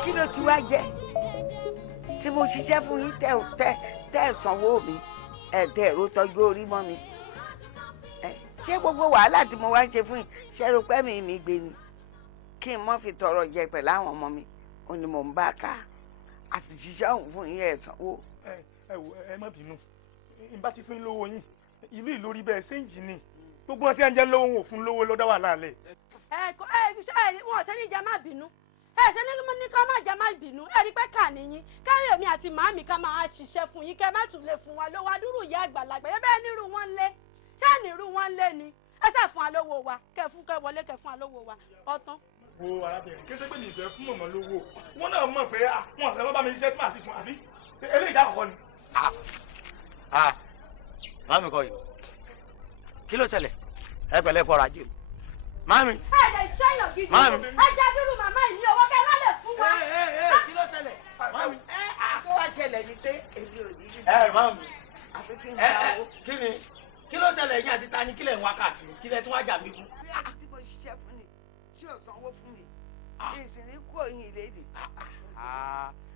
kí ló ti wá jẹ́ tí mo ṣiṣẹ́ fún yín tẹ́ sanwó mi tẹ́ ẹ̀rọ tọ́jú orí mọ́ mi ṣé gbogbo wàhálà tí mo wá ń ṣe fún yín ṣe rò pé mi gbé ni kí n mọ́ fi tọrọ jẹ pẹ̀lú àwọn ọmọ mi ò ní mò ń bá ká a sì ṣiṣẹ́ òun fún yín ẹ̀ sanwó. ẹ má bínú n bá ti fún yín lówó yín ìlú ìlórí bẹ́ẹ̀ ṣéǹjì ni gbogbo wọn tí wọn jẹ lówó wọn ò fún lówó lọ́dọ̀ wà láàlẹ́. wọn ṣe ní ìjà má bínú ṣe ní ká má jẹ má bínú ẹ rí pé kà níyìn káyọ̀ mi àti màámi ká máa ṣiṣẹ́ fún yín kẹ́ má tún lè fún wa lówó adúrú ìyá àgbàlagbà yẹ bẹ́ẹ̀ nírú wọn lé ṣé nírú wọn lé ni ẹ sẹ́ fún wa lówó wa kẹ́ wọlé kẹ́ fún wa lówó wa ọ̀tán. wo arábìnrin kí sẹ́pẹ́ nìfẹ́ fún mọ̀mọ́ lówó wọn náà mọ̀ pé wọn àfẹ́ bá mi ṣiṣẹ́ tí màá sì fún àbí eléyìí dá àkọ́kọ́ ni. màámi kọ́ yìí kí ló ṣẹlẹ̀ ẹ pẹ̀lẹ́ fọ̀rọ̀ ajé màámi. ẹ lè ṣẹ́yàn gidi ẹ jẹ́ dúró màmá yìí ní owó kẹ́ má lè fún wa. kí ló ṣẹlẹ̀ màámi. tó wá ṣẹlẹ̀ ni pé èmi ò ní í. màámi. àfi kí n gba owó. kí ló ṣẹlẹ̀ yín àti tani kílẹ̀ ń wá káàkiri kílẹ̀ tún wá jà mí fún. bí a ti mo ṣiṣẹ́ fún ni tí ò sanwó fún mi ìsìn ní kú òyìn ìlédè.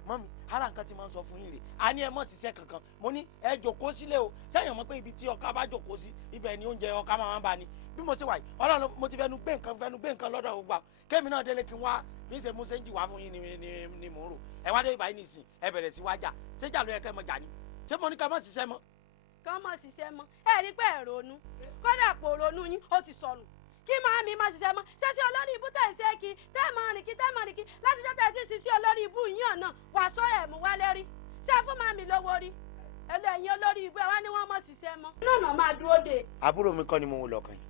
mọ́mi ara nǹkan tí mo ń sọ fún yín rè a ní ẹ mọ̀ ṣiṣẹ́ kankan mo ní ẹ jòkó sílẹ̀ o sẹ́yìn mọ̀ pé ibi tí ọkà bá jòkó sí ibẹ̀ ni oúnjẹ ọkà máa ń bá ni bí mo ṣe wà yìí ọlọ́run mo ti fẹnu gbé nǹkan lọ́dọ̀ gbogbo kémi náà délé kí n wá bí n ṣe mú sẹ́ńjì wá fún yín ni mò ń rò ẹ wá dé ìbáyìí nìsín ẹ bẹ̀rẹ̀ sí wájà ṣéjà ló yẹ kẹ́ mọ jà ni ṣé mo ní ká má ṣiṣẹ́ mọ́. ká má ṣiṣẹ́ mọ́ ẹ rí pé ẹ ronú kódà pò ronú yín ó ti sọnù kí máa mi má ṣiṣẹ́ mọ́ ṣẹ́ṣẹ́ olórí ibú tẹ̀ ń ṣe kí tẹ́ mọ̀ rìn kí láti jọ́ tẹ̀ ti ṣiṣẹ́ olórí ibú yín ọ̀nà wà sọ ẹ̀ mú wálé rí ṣé fún màmí lówó rí ẹlẹ́yin olórí ibú ẹ̀ wá ní wọ́n mọ̀ ṣiṣẹ́ mọ́. náà máa dúró de. àbúrò mi kọ́ ni mo ń lọ kàn yín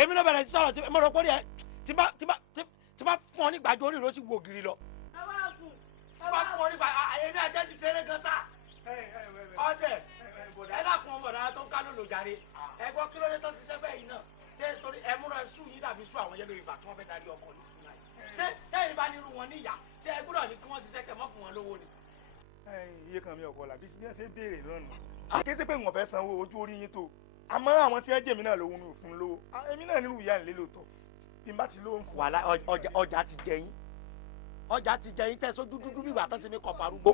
èmi náà bẹ̀rẹ̀ sí sọ̀rọ̀ tí mo rò pé ẹ tí bá fún ọ nígbàjọ orí ló sì wo ògiri lọ. ẹ wá fún ọ nígbà èmi àjẹ́ ti ṣeré gan sá ọdẹ ẹ dákun ọmọ dára tó ń ká lólo jàre ẹ gbọ́ kí ló dé tó ṣiṣẹ́ bẹ́ẹ̀ yìí náà ṣé torí ẹ múra sùn yín dàbí sùn àwọn yẹlò ìfà tí wọ́n fẹ́ darí ọkọ̀ ní sùn náà ṣé tẹ́yìn bá nírú wọn níyà ṣé ẹ gbọ́dọ̀ ní kí wọ́n ṣiṣẹ́ kẹ́ mọ́ fún wọn lówó ni. iye kan mi ọkọ làbí bí ẹ ṣe béèrè náà nù. kí ṣe pé wọn fẹ́ sanwó ojú orí yín tó àmọ́ àwọn tí ẹ jẹ́ mi náà lówó mi ò fún lówó èmi náà nírú ìyá ìlé lóòótọ́ bí n bá ti lówó ń fún. wàhálà ọjà ti jẹ yín tẹ sójú dúdú bí ìgbà tó ṣe mi kọ parúgbó.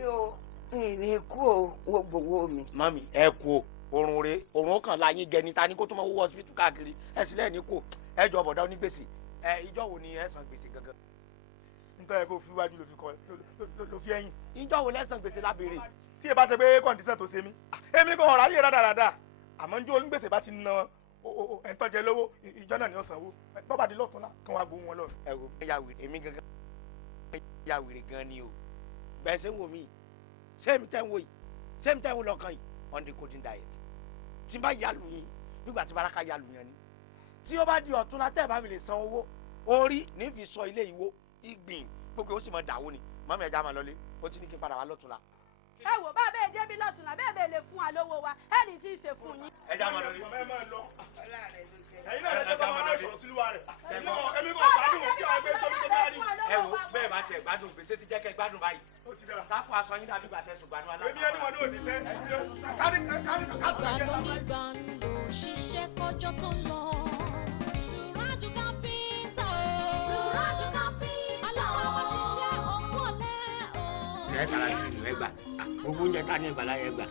ní kú o wo gbowó mi. mami ẹ kú o òrùn kan la yín jẹ ní ta ni kó tó máa wọ hospital káàkiri ẹ sì lẹ́ẹ̀ ní kú ẹ jọ bọ̀dá onígbèsè ìjọ wo ni ẹ san gbèsè gangan. nítorí ẹ kó fi wájú ló fi ẹ̀yìn. ìjọ wo lẹ san gbèsè lábẹ́rẹ́. tí ẹ bá ṣe pé kọ́ndíṣàn tó ṣe mí èmi kò ọ̀rọ̀ ayé rádaràda àmọ́ njó onígbèsè bá ti na ẹ̀ńtọ́jẹ lówó ìjọ náà ni ó sanwó bọ́bá di lọ́tún náà kí wọ́n á gbowó wọn lọ. ẹ wo èmi gangan ya wèrè gan ni o bẹ́ẹ̀ ṣe ń wò mí sẹ́mi tẹ́ ń wò yìí sẹ́mi tẹ́ ń wò lọ́kàn yìí on the coding diet tí n bá yà lù yín nígbà tí baraka yà lù yẹn ni tí ó bá di ọ̀tún la tẹ́ ẹ̀ bá mi lè san owó orí ní fi sọ ilé ìwó ìgbìn gbogbo ó sì mọ dàwó ni mọ́mí ẹja máa lọlé ó ti ní kí n padà wá lọ́tún la. ẹ wò bá bẹ́ẹ̀ débi lọ́tún la bẹ́ẹ̀ lè fún wa lówó wa ẹni tí ì ṣe fún yín. ẹja máa lọlé. ẹ̀yin náà lè ṣe bá wọn sọ̀rọ̀ sílùwà rẹ̀ èmi kò gbádùn kí àwọn ẹgbẹ́ tó tó bá rí. ẹ wo bẹ́ẹ̀ bá tiẹ̀ gbádùn gbèsè ti jẹ́ kẹ́ gbádùn báyìí. kápò aṣọ yín dàbí gbàtẹ́ ṣùgbọ́n aláàbò. èmi ẹni wọn ní òní sẹ́ ìgbàlódé gbàǹdò ṣiṣẹ́ kọjọ́ tó ń lọ. Suraju Capenter o. Suraju Capenter. aláwọ̀ ṣiṣẹ́ ọ̀pọ̀lẹ́ o. ẹ kàrà ní ìlú ẹgbà gbogbo oúnjẹ ká ní ìgbàlá ẹgbà.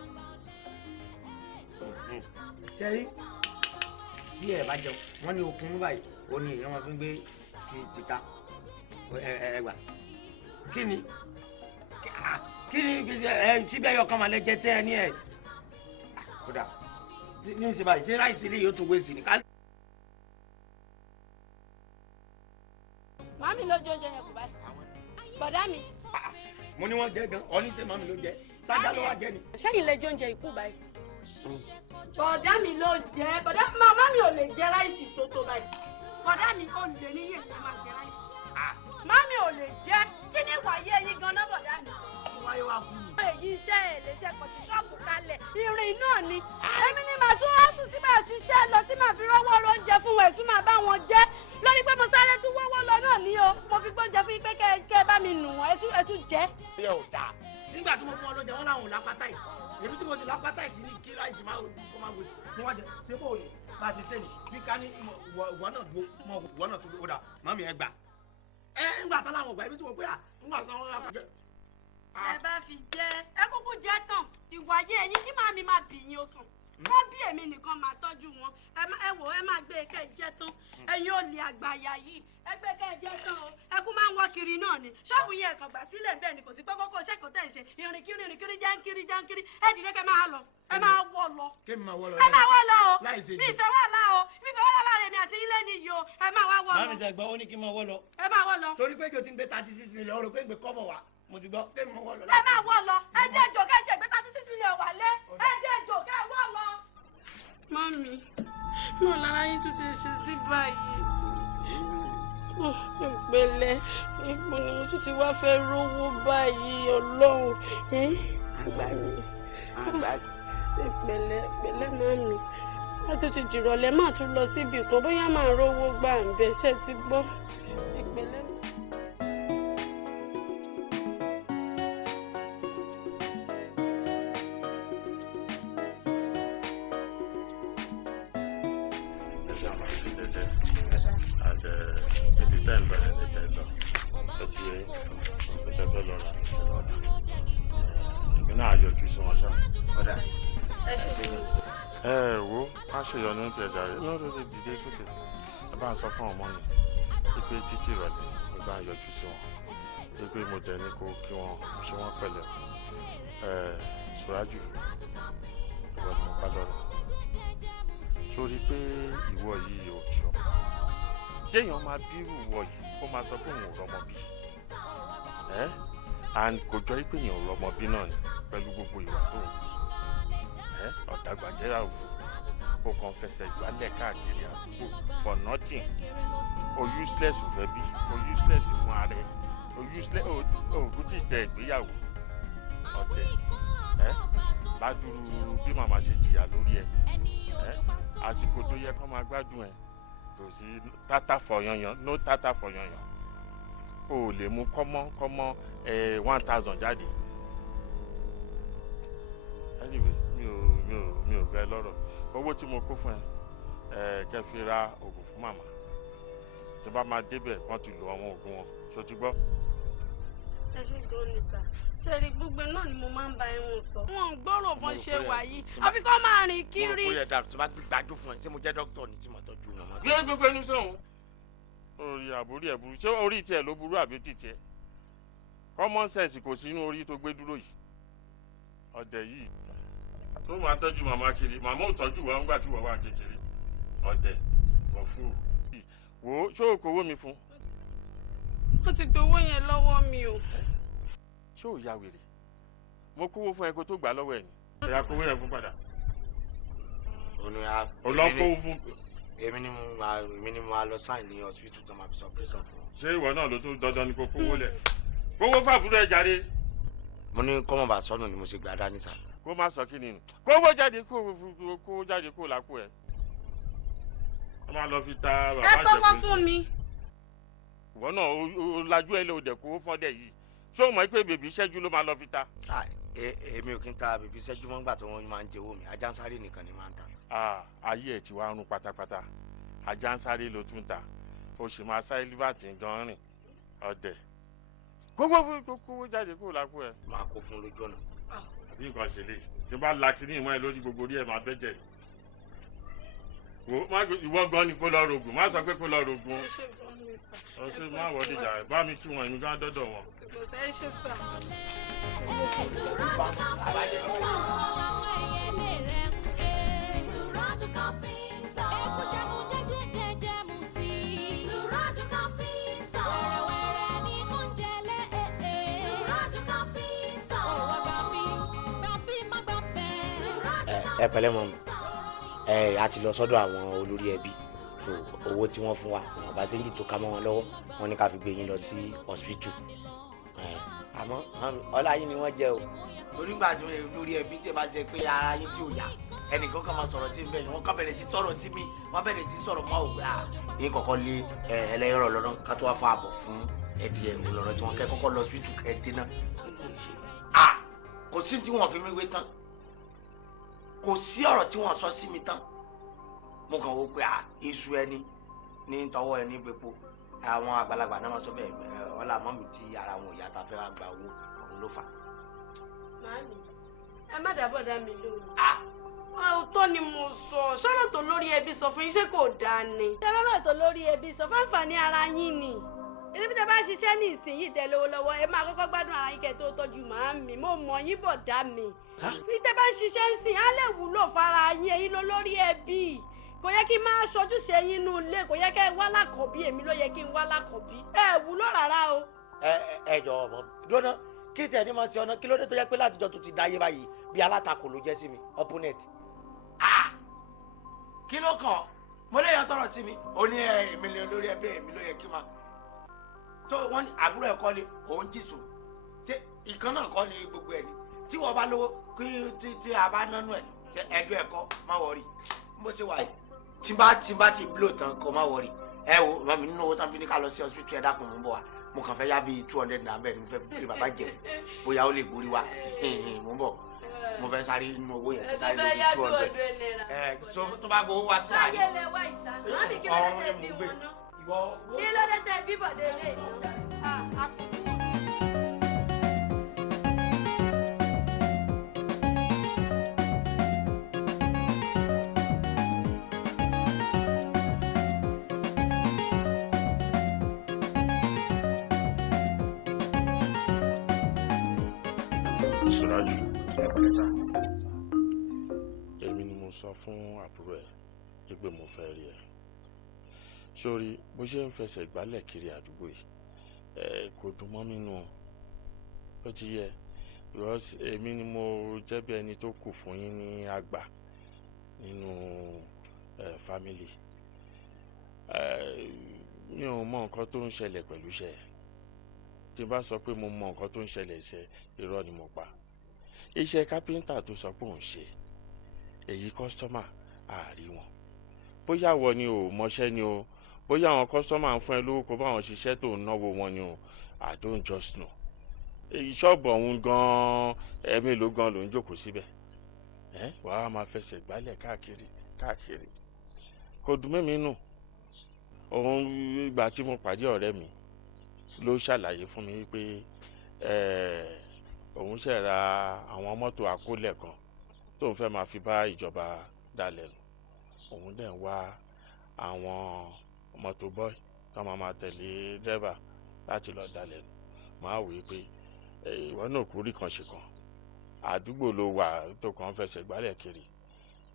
sẹ́rí tí ẹ bá jẹun wọ́n ní okun báyìí ó ní èèyàn wọn fi ń gbé tìta ẹgbà kí ni síbẹ̀ yọ kàn máa lẹ́jẹ̀ tẹ́ ẹ ní ẹ̀ kódà ní ìsìn báyìí ṣé ráìsì rí yóò tún wé sí ni ká. màmí ló jẹ oúnjẹ yẹn kù báyìí bọ̀dá mi. mo ní wọ́n jẹ gan ọ ní ṣe màmí ló jẹ sájà ló wá jẹ ni. sẹ́yìn lè jẹ oúnjẹ ìkú báyìí. bọ̀dá mi ló jẹ bọ̀dá màmá mi ò lè jẹ ráìsì tó tó báyìí bọ̀dá mi ò lè ní yé ìjọba jẹ ráìsì. màmí ò lè jẹ kí ni wàyé yín ganan bọ̀dá mi. wáyé wá kú mi. èyí iṣẹ́ ẹ̀ lè ṣe kò sí ṣọ́ọ̀bù kalẹ̀ irin náà ni èmi ni màá tún wá sùn tí màá ṣiṣẹ́ lọ tí màá fi rówó oúnjẹ fún wọn ètú màá bá wọn jẹ́ lórí pé mo sáré tún wọ́wọ́ lọ náà ní o mo fi gbóúnjẹ fún yín pé kẹ́ bá mi nù wọ́n ẹtú jẹ́. ṣé ò dáa nígbà tí mo fún ọ lóúnjẹ wọn làwọn ò lápátá yìí èmi tí mo ti lápátá yìí ti ní kí ráìsì máa kó máa wò ní wọn jẹ ṣé kò ní bá a ṣe ṣe ní bí ká ní ìwọ náà dúró ìwọ náà tó dúró dà mọ́mí ẹ gbà ńgbà tán láwọn ọgbà ibi tí mo pé à ńgbà tán wọn lápò jẹ. ẹ bá fi jẹ ẹ kúkú jẹ tán ìwàyé ẹ̀yin kí màmí máa bì yín o sùn wọ́n bí èmi nìkan máa tọ́jú wọn ẹ wò ẹ máa gbé kẹ́ ẹ jẹ tán ẹ̀yin ò lè àgbàyà yìí ẹ gbé kẹ́ ẹ jẹ tán o ẹ kú máa ń wọ́ kiri náà ni ṣọ́ọ̀bù yẹn ẹ̀kan gbà sílẹ̀ bẹ́ẹ̀ ni kò sí pé kókó ṣẹ́kọ̀ọ́ tẹ̀ ń ṣe ìrìnkiri jáńkiri ẹ dìde kẹ́ máa lọ ẹ máa wọ̀ lọ kí mi máa wọ lọ ẹ máa wọ̀ lọ o láì ṣe jù mi ìfẹ́ wà lá o mi ìfẹ́ wà lá láàrin èmi àti ilé ni yìí o ẹ máa wá wọ̀ lọ. máa mi sẹ gbọ́ ó ní kí n máa wọ lọ. ẹ máa wọ̀ lọ. torí pé jò ti ń gbé 36 million ọ̀rọ̀ pé ń gbé kọ́bọ̀ wá mo ti gbọ́ kí mi máa wọ lọ. ẹ máa wọ̀ lọ ẹ dé jò kẹ́ ṣe gbé 36 million wà lé ẹ dé jò kẹ́ wọ̀ lọ. Mami, mi ò lára yín tún ti ṣe sí báyìí. Ìpele ipò ni mo tún ti wá fẹ́ rówó báyìí Ọlọ́run. Ìpele mami. Láti ti jìrọ̀lẹ́ máa tún lọ síbi kan bóyá máa rówó gbà ń bẹ ṣe ti gbọ́. Ìpele. Wo má ṣe yọ ní oúnjẹ jàre ní ọdún lè dìde sókè ẹ bá ń sọ fún ọmọ mi wípé títí ìrọ̀lẹ́ mo bá ń yọjú sí wọn wípé mo dẹ̀ ní kó kí wọn ṣe wọ́n pẹ̀lẹ́ Suraju ìwọ ni mo bá lọ́rọ̀ sórí pé ìwọ yìí ò sọ ṣé èèyàn máa bírù wọ yìí kó máa sọ pé òun ò rọmọ bí and kò jọ pé èèyàn ò rọmọ bí náà ni pẹ̀lú gbogbo ìwà tó ń ọ̀dàgbàjẹ́ra o kàn fẹsẹ̀ ìgbálẹ̀ káàkiri àdúgbò for nothing o useless fẹ́ bí o useless fún ara ẹ o useless o tí ì tẹ ìgbéyàwó ọ̀tẹ̀ ládùúrú bí màmá ṣe jìyà lórí ẹ àsìkò tó yẹ kó máa gbádùn ẹ kò sí tata fọyanyan no tata fọyanyan o ò lè mú kọ́mọ́ 1000 jáde anyway mi ò fẹ́ lọ́rọ̀ owó tí mo kó fún ẹ kẹ́ fi ra oògùn fún màmá tí bá máa débẹ̀ wọ́n ti lo àwọn oògùn wọn ṣó ti gbọ́. ẹ ṣe gan ni sà ṣẹ́ẹ̀rì gbogbo náà ni mo máa ń bá ẹ̀wọ̀n sọ. wọn ò gbọ́rọ̀ bọ́n ṣe wà yìí àfi kọ́ máa rìn kiri. mo rò pé ẹ̀dá tí wọ́n bá gbájú fún ẹ ṣé mo jẹ́ dókítà ni tí mo tọ́jú wọn. gbé gbogbo ẹnu sọ̀hún. orí àbórí ẹ̀ burú ṣé orí tiẹ̀ ló burú àbí tìtìẹ̀ common sense kò sí inú orí tó gbé dúró yìí ọ̀dẹ̀ yìí tó máa tọ́jú màmá kiri màmá ò tọ́jú wa ńgbà tí wọ́n wà kékeré ọ̀dẹ̀ ọ̀fù. wo ṣé o kò wó mi fún. wọ́n ti gbowó yẹn lọ́wọ́ mi o. ṣé ò ya wèrè mo kówó fún ẹ kó tó gbà lọ́wọ́ ẹ̀ ni. ẹ̀yà kówó yẹn fún padà. olùkówó fún. èmi ni mo máa lọ sáìn ní hospital tó máa fi sọ pé sọ fún wọn. ṣé ìwọ náà ló tó dandan ni kò kówó lẹ̀ kówó fàbúrò ẹ̀ jáde. mo ní kọ́mọ̀ bá sọnù ni mo ṣe gbà dání sáà kó má sọ kí ni nù kówó jáde kó jáde kó lápò ẹ wọn máa lọ fi ta bàbá ẹ kọ́kọ́ fún mi. ìwọ náà o lajú ẹ lè dẹ kó fọdẹ yìí ṣé o mọ̀ pé bèbí ìṣẹ́jú ló máa lọ fi ta. èmi ò kí ń ta bèbí ìṣẹ́jú mọ́ nígbà tó wọ́n máa ń jẹ owó mi ajá ń sáré nìkan ni máa ń ta. ayé ẹ ti wá rún pátápátá ajá ń sáré ló tún ta o sì máa sáré líbàtì gan rìn ọdẹ kówó jáde kó lápò ẹ. máa kó fún lójú ọ̀nà bí nǹkan ṣe lè tí bá la kiri ìmọ̀ ẹ lórí gbogbo orí ẹ máa bẹ́jẹ̀ wo ìwọ gan ni kó lọ rògùn má sọ pé kó lọ rògùn ọ ṣe má wọ dìjà ẹ bá mi kí wọn èmi gan dọ́dọ̀ wọn. Suraju Capenter, ẹkúṣẹ́mu jẹ́jẹ́jẹ́jẹ́ mu ti. Suraju Capenter, wẹ́rẹ́wẹ́rẹ́ ní kúnjẹ́lẹ́ Suraju Capenter, ọwọ́ gbàbí má gbàbẹ́. ẹ pẹ̀lẹ́ mọ́ mi a ti lọ sọ́dọ̀ àwọn olórí ẹbí so owó tí wọ́n fún wa wọn bá séjì tó ká mọ́ wọn lọ́wọ́ wọn ní ká fi gbé yín lọ sí hospital àmọ́ ọlá yín ni wọ́n jẹ́ o torí gbà tí olórí ẹbí tí ẹ bá jẹ pé ara yín tí ò yá ẹnìkan kan máa sọ̀rọ̀ tí ń bẹ̀ wọ́n kàn bẹ̀rẹ̀ sí sọ̀rọ̀ tí mi wọ́n bẹ̀rẹ̀ sí sọ̀rọ̀ mọ́ òwe yín kọ̀kọ́ lé ẹlẹ́yọ̀rọ̀ lọ́nà ká tó wá fún àbọ̀ fún ẹ̀dì ẹ̀rù lọ́rọ̀ tí wọ́n kẹ́ kọ́kọ́ lọ hospital kẹ́ẹ̀dé náà kò sí tí wọ́n fi mí wé tán kò sí ọ̀rọ̀ tí wọ́n sọ sí mi tán mo kàn wò pé iṣu ẹni ní tọwọ́ ẹni gbẹpo àwọn àgbàlagbà náà máa sọ bẹ́ẹ̀ wọ́n là mọ́ mi tí ara wọn ò yá ta fẹ́ wá gba owó òun ló fà. Màámi, ẹ má dàbọ̀ dá mi lóhùn. Òótọ́ ni mo sọ, sọ̀rọ̀ tó lórí ẹbí sọ fún yín ṣé kò dáa ni. Sọ̀rọ̀ tó lórí ẹbí sọ fún àǹfààní ara yín ni. Èdè bí tẹ bá ṣiṣẹ́ ní ìsinyìí tẹ lówó lọ́wọ́, ẹ máa kọ́kọ́ gbádùn ara yín kẹ́ tó tọ́jú màámi, mo mọ̀ yín bọ̀ dá mi. Bí tẹ bá ṣiṣẹ́ ń sìn, á lè wúlò fara yín, ẹ̀yin ló lórí ẹbí. Kò yẹ kí n máa ṣojúṣe yín nínú ilé, kò yẹ kẹ́ ẹ wá lákọ̀ọ́bí, èmi ló yẹ kí n wá lákọ̀ọ́bí. Ẹ wúlò rárá o. Ẹ jọ̀ọ́ ọmọ dúró kí tiẹ̀ ní máa ṣe ọ̀nà kí ló dé tó yẹ pé látijọ́ tó ti dáyé báyìí bí alátakò ló jẹ́ sí mi opponent. Kí ló kàn mo lè yan sọ̀rọ̀ sí mi ó ní èmi lè olórí ẹbí èmi ló yẹ kí n máa tó wọ́n ní àbúrò ẹ̀ kọ́ ni òun jìṣù ṣé ìkan náà kọ́ ni gbogbo ẹ̀ ni tí wọ́n bá lówó kí tí a bá nánú ẹ̀ ẹjọ́ ẹ̀kọ́ má wọrí bó ṣe wà yìí tí bá ti blow tán kó má wọrí ẹ wo màmí nínú owó tán fi ní ká lọ sí hospital ẹ dákun mú bọ̀ wá mo kàn fẹ́ yá bíi 200 naira bẹ́ẹ̀ ni mo fẹ́ fi kiri bàbá jẹ bóyá ó lè borí wa mú bọ̀ mo fẹ́ sáré nínú owó yẹn sáré lórí 200 naira tó bá gbowó wá sí àyè ọ̀hún ni mo gbé ìwọ. Kí ló dé tẹ bíbọ̀dé ilé ìná? Suraju, èmi ni mo sọ fún àbúrò ẹ pé mo fẹ́ rí ẹ. Sórí bó ṣe ń fẹsẹ̀ gbálẹ̀ kiri àdúgbò yìí kò dùn mọ́ mi nù ó ti yẹ because èmi ni mo jẹ́ bí ẹni tó kù fún yín ní àgbà nínú family. Mi ò mọ nǹkan tó ń ṣẹlẹ̀ pẹ̀lú iṣẹ́ tí n bá sọ pé mo mọ nǹkan tó ń ṣẹlẹ̀ iṣẹ́ irọ́ ni mo pa. Iṣẹ́ kápẹ́ńtà tó sọ pé òun ṣe èyí kọ́sítọ́mà àárí wọn bóyá wọ ni ò mọṣẹ́ ni o bóyá àwọn kọ́sítọ́mà ń fún ẹ lówó kó báwọn ṣiṣẹ́ tó ń náwó wọn ni o I don't just know. Ṣọ́ọ̀bù ọ̀hún gan-an ẹ̀mélòó gan ló ń jókòó síbẹ̀ wàá máa fẹsẹ̀ gbálẹ̀ káàkiri kò dùn mí nù. Òun ìgbà tí mo pàdé ọ̀rẹ́ mi ló ṣàlàyé fún mi pé òun ṣe ra àwọn mọ́tò àkólẹ̀ kan tóun fẹ́ máa fi bá ìjọba dalẹ̀ nù. Òun dẹ̀ ń wá àwọn mọ́tò bọ́ì tó máa tẹ̀lé dẹ́rẹ́bà láti lọ dalẹ̀ nù. Máa wòye pé ìwọ náà kú rí kan ṣe kan àdúgbò ló wà tó kàn fẹsẹ̀ gbálẹ̀ kiri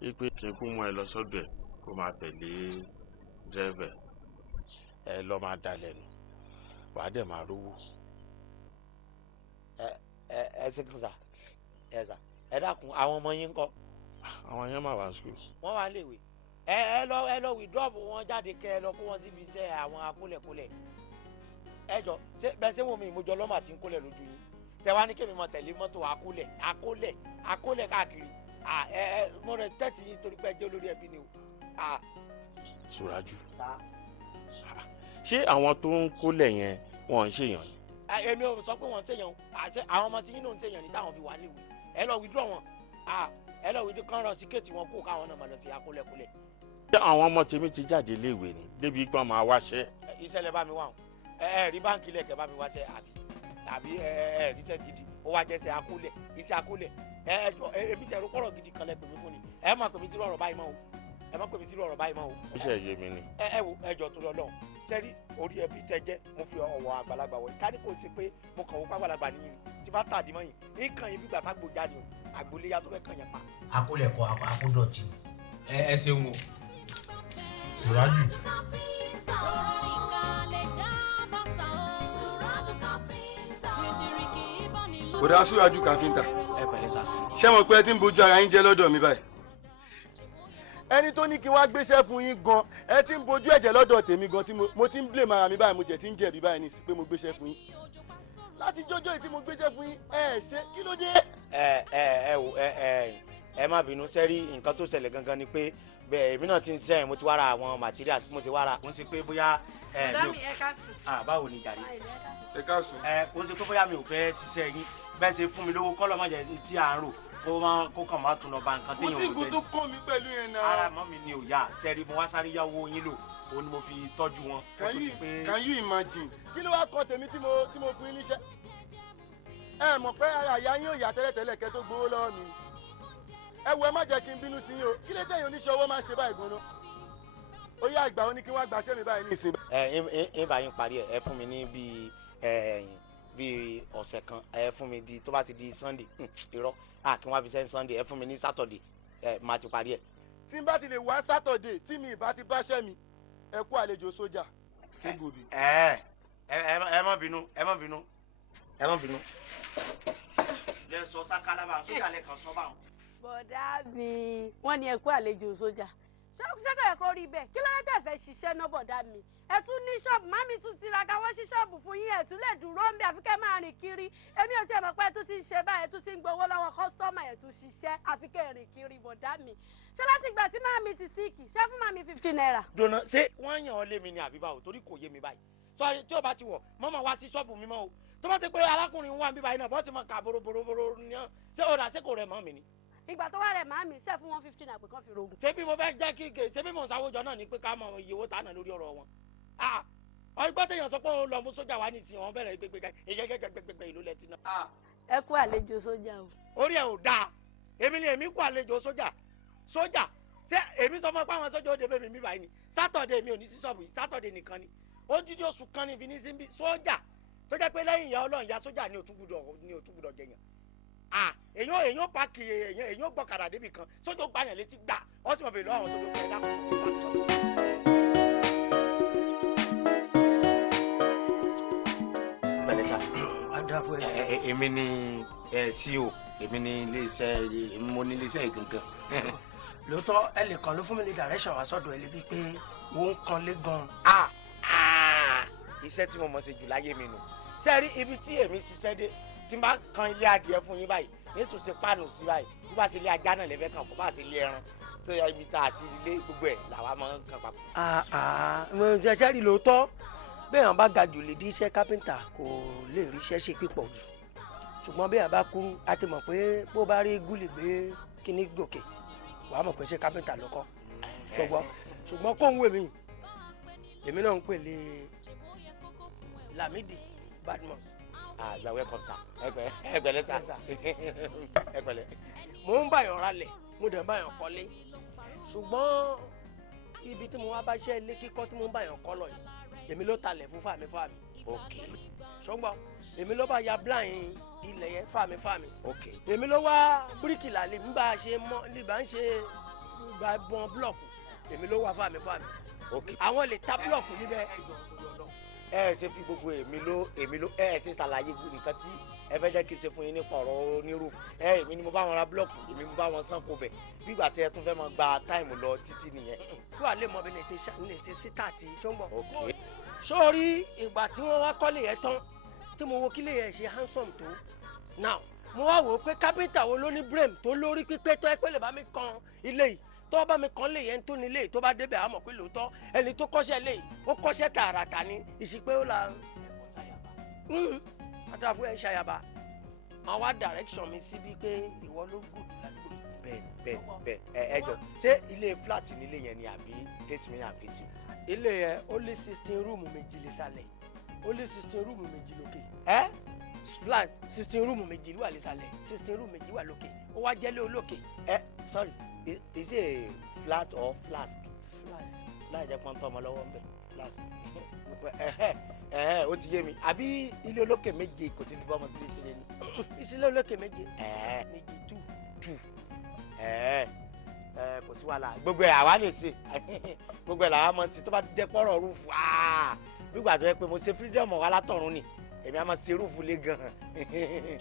wípé kí n kú mú ẹ lọ sọ́dọ̀ ẹ̀ kó máa tẹ̀lé dẹ́rẹ́bà ẹ lọ máa dalẹ̀ nù wàá dẹ̀ máa rówó. ẹ ṣe kí sà ẹ dákun àwọn ọmọ yín ń kọ́. Àwọn yẹn máa wà ní school. Wọ́n wá léwe ẹ lọ withdraw wọn jáde kẹ ẹ lọ kó wọn síbi iṣẹ́ àwọn akólẹ̀kólẹ̀. Ẹ jọ bẹ́ẹ̀ ṣé wọn mi ìmọ̀jọ lọ́mọ àti ńkólẹ̀ lójú yín tẹ wá ní kí mi mọ tẹ̀lé mọ́tò akólẹ̀ káàkiri mo respect yín torí pé ẹ jẹ́ olórí ẹbí ni o. Suraju ṣé àwọn tó ń kólẹ̀ yẹn wọ́n ń ṣèyàn ni. Èmi ò sọ pé wọ́n ń ṣèyàn àti àwọn ọmọ tí yín náà ń ṣèyàn ní táwọn fi wà léwu ẹ lọ withdraw wọn ẹ lọ withdraw kán rọ síkẹ́ẹ̀tì wọn kó káwọn náà máa lọ sí akólẹ̀kólẹ̀. Ṣé àwọn ọmọ tèmi ti jáde léèwé ni débi pé wọ́n máa wáṣẹ́. Ìṣẹ̀lẹ̀ bá mi wá ẹ rí báńkì lẹ̀kẹ́ bá mi wáṣẹ́ àbí ẹ ríṣẹ́ gidi ó wá jẹ́sẹ̀ akólẹ̀ iṣẹ́ akólẹ̀ èmi tẹ̀rù kọ́rọ̀ gidi kan lẹ pè mí fún ni ẹ má pè mí sírú ọ̀rọ̀ báyìí mọ́ o iṣẹ́ yé mi ni. ẹ wo ẹjọ́ tó lọ lọ́hùn sẹ́rí orí ẹbí tẹ jẹ́ mo fi ọ̀wọ̀ àgbàlagbà wọ̀ ká ní kò sí pé mo kàn wọ́n àgbàlagbà nìyí tí bá tàdí mọ́ yìí nǹkan yìí gbígbà tá gbò jáde o àgbóléyà tó fẹ́ kàn yẹn pa. akólẹ̀kọ̀ akódọ̀tì ẹ ṣeun o Suraju. Bọ̀dá Suraju Capenter. Ẹ pẹ̀lẹ́ sà. Ṣé mo pé ẹ ti ń bójú ara yín jẹ́ lọ́dọ̀ mi báyìí? Ẹni tó ní kí wọ́n á gbéṣẹ́ fún yín gan ẹ ti ń bójú ẹ̀jẹ̀ lọ́dọ̀ tèmi gan tí mo ti ń blame ara mi báyìí mo jẹ̀ ti ń jẹ̀bi báyìí ní sí pé mo gbéṣẹ́ fún yín. Láti jọjọ́ yìí tí mo gbéṣẹ́ fún yín ṣé kí ló dé? Ẹ má bínú sẹ́rí nǹkan tó ṣẹlẹ̀ gangan ni pé bẹ́ẹ̀ èmi náà ti ń sẹ́yìn mo ti wá ra àwọn materials mo ti wá ra mo ń ṣe pé bóyá Dami ẹ ká sùn. Báwo ni jàre? Ẹ káàsùn. Mo ń ṣe pé bóyá mi ò fẹ́ ṣiṣẹ́ yín bẹ́ẹ̀ ṣe fún mi lówó kọ́lọ́ má jẹ́ tí à ń rò kó kàn má tún lọ bá nǹkan téèyàn ò jẹ́. kò sí nǹkan tó kọ́ mi pẹ̀lú yẹn náà. ara mọ́ mi ni ò yá sẹ́rí mo wá sáré yáwó yín lò ó ní mo fi tọ́jú wọn. Can you imagine kí ló wá kọ́ tèmi tí mo fún yín níṣẹ́ ẹ mọ̀ pé ara ìyá yín ò yá tẹ́lẹ̀tẹ́lẹ̀ kẹ́ tó gbowó lọ́wọ́ mi ẹ wo ẹ má jẹ́ kí n bínú sí yín o kí ló tẹ̀yìn oníṣẹ́ owó máa ń ṣe báyìí gan-an ó yá ìgbà ó ní kí wọ́n gbaṣẹ́ mi báyìí ní ìsìn. ẹ bá yín parí ẹ fún mi ní bíi ọ̀sẹ̀ kan ẹ fún mi di tó bá ti di Sunday irọ́ kí wọ́n á fi sẹ́ni Sunday ẹ fún mi ní Saturday máa ti parí ẹ. tí n bá ti lè wá Saturday tí mi ìbá ti báṣẹ́ mi ẹ kú àlejò sójà ṣégobi. ẹ má bínú lẹ sọ sákàlábà sójà lẹ kàn sọ báwọn. bọ̀dá mi wọ́n ní ẹ kú àlejò sójà ṣẹ́kọ̀ ẹ̀kọ́ rí bẹ́ẹ̀ kí ló dé tẹ̀ fẹ́ ṣiṣẹ́ náà bọ̀dá mi ẹ tún ní ṣọ́ọ̀bù mami tún tiraka wọ́n ṣí ṣọ́ọ̀bù fún yín ẹ tún lè dúró ń bẹ àfi kẹ́ máa rìn kiri èmi ò tiẹ̀ mọ̀ pé ẹ tún ti ń ṣe báyìí ẹ tún ti ń gbowó lọ́wọ́ kọ́sítọ́mà ẹ tún ṣiṣẹ́ àfi kẹ́ rìn kiri bọ̀dá mi ṣé láti ìgbà tí mami ti síìkì ṣé fún mami 15 naira. dùnà ṣé wọ́n yàn ọ́ lé mi ní àbí báwo torí kò yé mi báyìí sọ́ọ́rí tí ó bá ti wọ̀ mọ́mọ́ wá sí ṣọ́ọ̀bù mi mọ́ o tó bá ti pé arákùnrin wà níbí báyìí náà bọ́ ti mọ̀ ká boroboro yan ṣé ó rà ṣé kò rẹ̀ mọ́ mi ni. ìgbà tó wà rẹ̀ màmí ṣe fún wọn 15 naira pé kán fi rògùn. ṣé bí mo fẹ́ jẹ́ kí ṣé bí mo ń sáwójọ náà ni pé ká mọ iye owó tánà lórí ọ̀rọ̀ wọn. ọgbọ́n téèyàn sọ pé ó lọ mú sójà wá ní ìsìn wọn bẹ̀rẹ̀ gbẹgbẹgbẹgbẹ ìlú lẹ́tí náà. ẹ kú àlejò sójà o. orí ẹ ò dáa èmi ni èmi kú àlejò sójà ṣé èmi sọ fún pé àwọn sójà ó dé bẹ́ẹ̀ mi báyìí ni sátọ̀dẹ̀ mi ò ní sí ṣọ́ọ̀bù yìí sátọ̀dẹ̀ nìkan ni ó dídí oṣù kan ní fi ní sí sójà tó jẹ́ pé lẹ́yìn ìyá ọlọ́run ìyá sójà ni ò tún gbúdọ̀ jẹyàn èyàn pààkì èyàn gbọ́kadà débi kan sójà ó gbàyàn létí gbà ó sì mọ̀ bèèrè lọ́wọ́ àwọn tó ló pẹ́ dákun. pẹ̀lẹ́sà èmi ni CEO èmi ni iléeṣẹ́ mo ní iléeṣẹ́ yìí gangan. lóòótọ́ ẹ lè kàn ló fún mi ní direction wá sọ́dọ̀ ẹ lè bíi pé wọ́n ń kan lé gan. iṣẹ́ tí mo mọ̀ ṣe jù láyé mi nù sẹ́ẹ̀rí ibi tí èmi ṣiṣẹ́ dé tí n bá kan ilé adìẹ fún yín báyìí nítorí ṣe páànù sí báyìí bí bá ṣe ilé ajá náà lẹ́fẹ̀ẹ́ kan kó bá ṣe ilé ẹran tó yẹ ibi tá àti ilé gbogbo ẹ̀ làwa máa ń kan papọ̀. mo ṣẹ̀ṣẹ̀ rí lóòótọ́ bẹ́ẹ̀ bá ga jù lè di iṣẹ́ kápẹ́ńtà kò lè rí iṣẹ́ ṣe pípọ̀ jù ṣùgbọ́n bẹ́ẹ̀ bá kúrú a ti mọ̀ pé bó bá rí gúlì gbé kíní gòkè wàá mọ̀ pé ṣe kápẹ́ńtà lọ́kọ́ ṣùgbọ́n kó ń wé mi èmi náà ń pè lé Lamidi Badmus. You are welcome sir. ẹ pẹ̀lẹ́ sir. ẹ pẹ̀lẹ́. mo ń báyọ̀ ralẹ̀ mo dẹ̀ ń báyọ̀ kọ́lé ṣùgbọ́n ibi tí mo wá bá ṣe ilé kíkọ́ tí mo ń báyọ̀ kọ́ lọ yìí èmi ló talẹ̀ fún fàmí. ok. ṣùgbọ́n èmi ló bá ya blind ilẹ̀ yẹn fàmí. ok. èmi ló wá bíríkìlà lè ń bá ṣe mọ́ lè bá ń ṣe bọ́n búlọ̀kù èmi ló wá fàmí. ok. àwọn lè ta búlọ̀kù níbẹ̀. ẹ ṣe fi gbogbo èmi ló ẹ ṣe ṣàlàyé nǹkan tí ẹ fẹ́ jẹ́ kí n ṣe fún yín nípa ọ̀rọ̀ onírú èmi ni mo bá wọn ra búlọ̀kù èmi mo bá wọn sàn kó bẹ̀ bí ìgbà tí ẹ tún fẹ́ máa gba táìmù lọ títí nìyẹn. tí wàá lè mọ bí lè ti síta àti ṣọ́ngbọ̀n. ok. sórí ìgbà tí wọ́n wá kọ́lé yẹn tán tí mo wo kílé yẹn ṣe handsome tó now mo wá wò ó pé kápẹ́ńtà wo ló ní brain tó lórí pípé tó ẹ pé lè bá mi kan ilé yìí tó bá mi kàn lè yẹn tó nílé yìí tó bá débẹ̀ àmọ̀ pé lóòótọ́ ẹni tó kọ́ṣẹ́ lé yìí ó kọ́ṣẹ́ tààràtà ni ìsìpé ó la àtàfù ẹ̀ ṣàyàbá àwọn wá direction mi síbi pé ìwọ ló gùdù ládùúgbò. bẹ́ẹ̀ ẹ jọ ṣé ilé flat nílé yẹn ni àbí face me and face you. ilé yẹn ó lé 16 rúùmù méjì lésàlẹ̀ ó lé 16 rúùmù méjì lókè. flat 16 rúùmù méjì wà lésàlẹ̀ 16 rúùmù méjì wà lókè ó wá jẹ́lé olókè. Sorry. Is it a flat or flask? Flask. Láì jẹ́ pọ́n tọ́ ọmọ lọ́wọ́ ń bẹ̀. Flask. Ó ti yé mi. Àbí ilé olókè méje kò ti fi bọ́ ọmọ sílé sílé ni. Ìsílé olókè méje. Méjì two. Kò sí wàhálà. Gbogbo ẹ̀ àwa lè ṣe. Gbogbo ẹ̀ làwa mọ̀ sí tó bá ti jẹ́ pọ́rọ̀ rúùfù. Nígbà tó yẹ pé mo ṣe freedom wa látọ̀run ni. Èmi á máa ṣe rúùfù lé gan-an.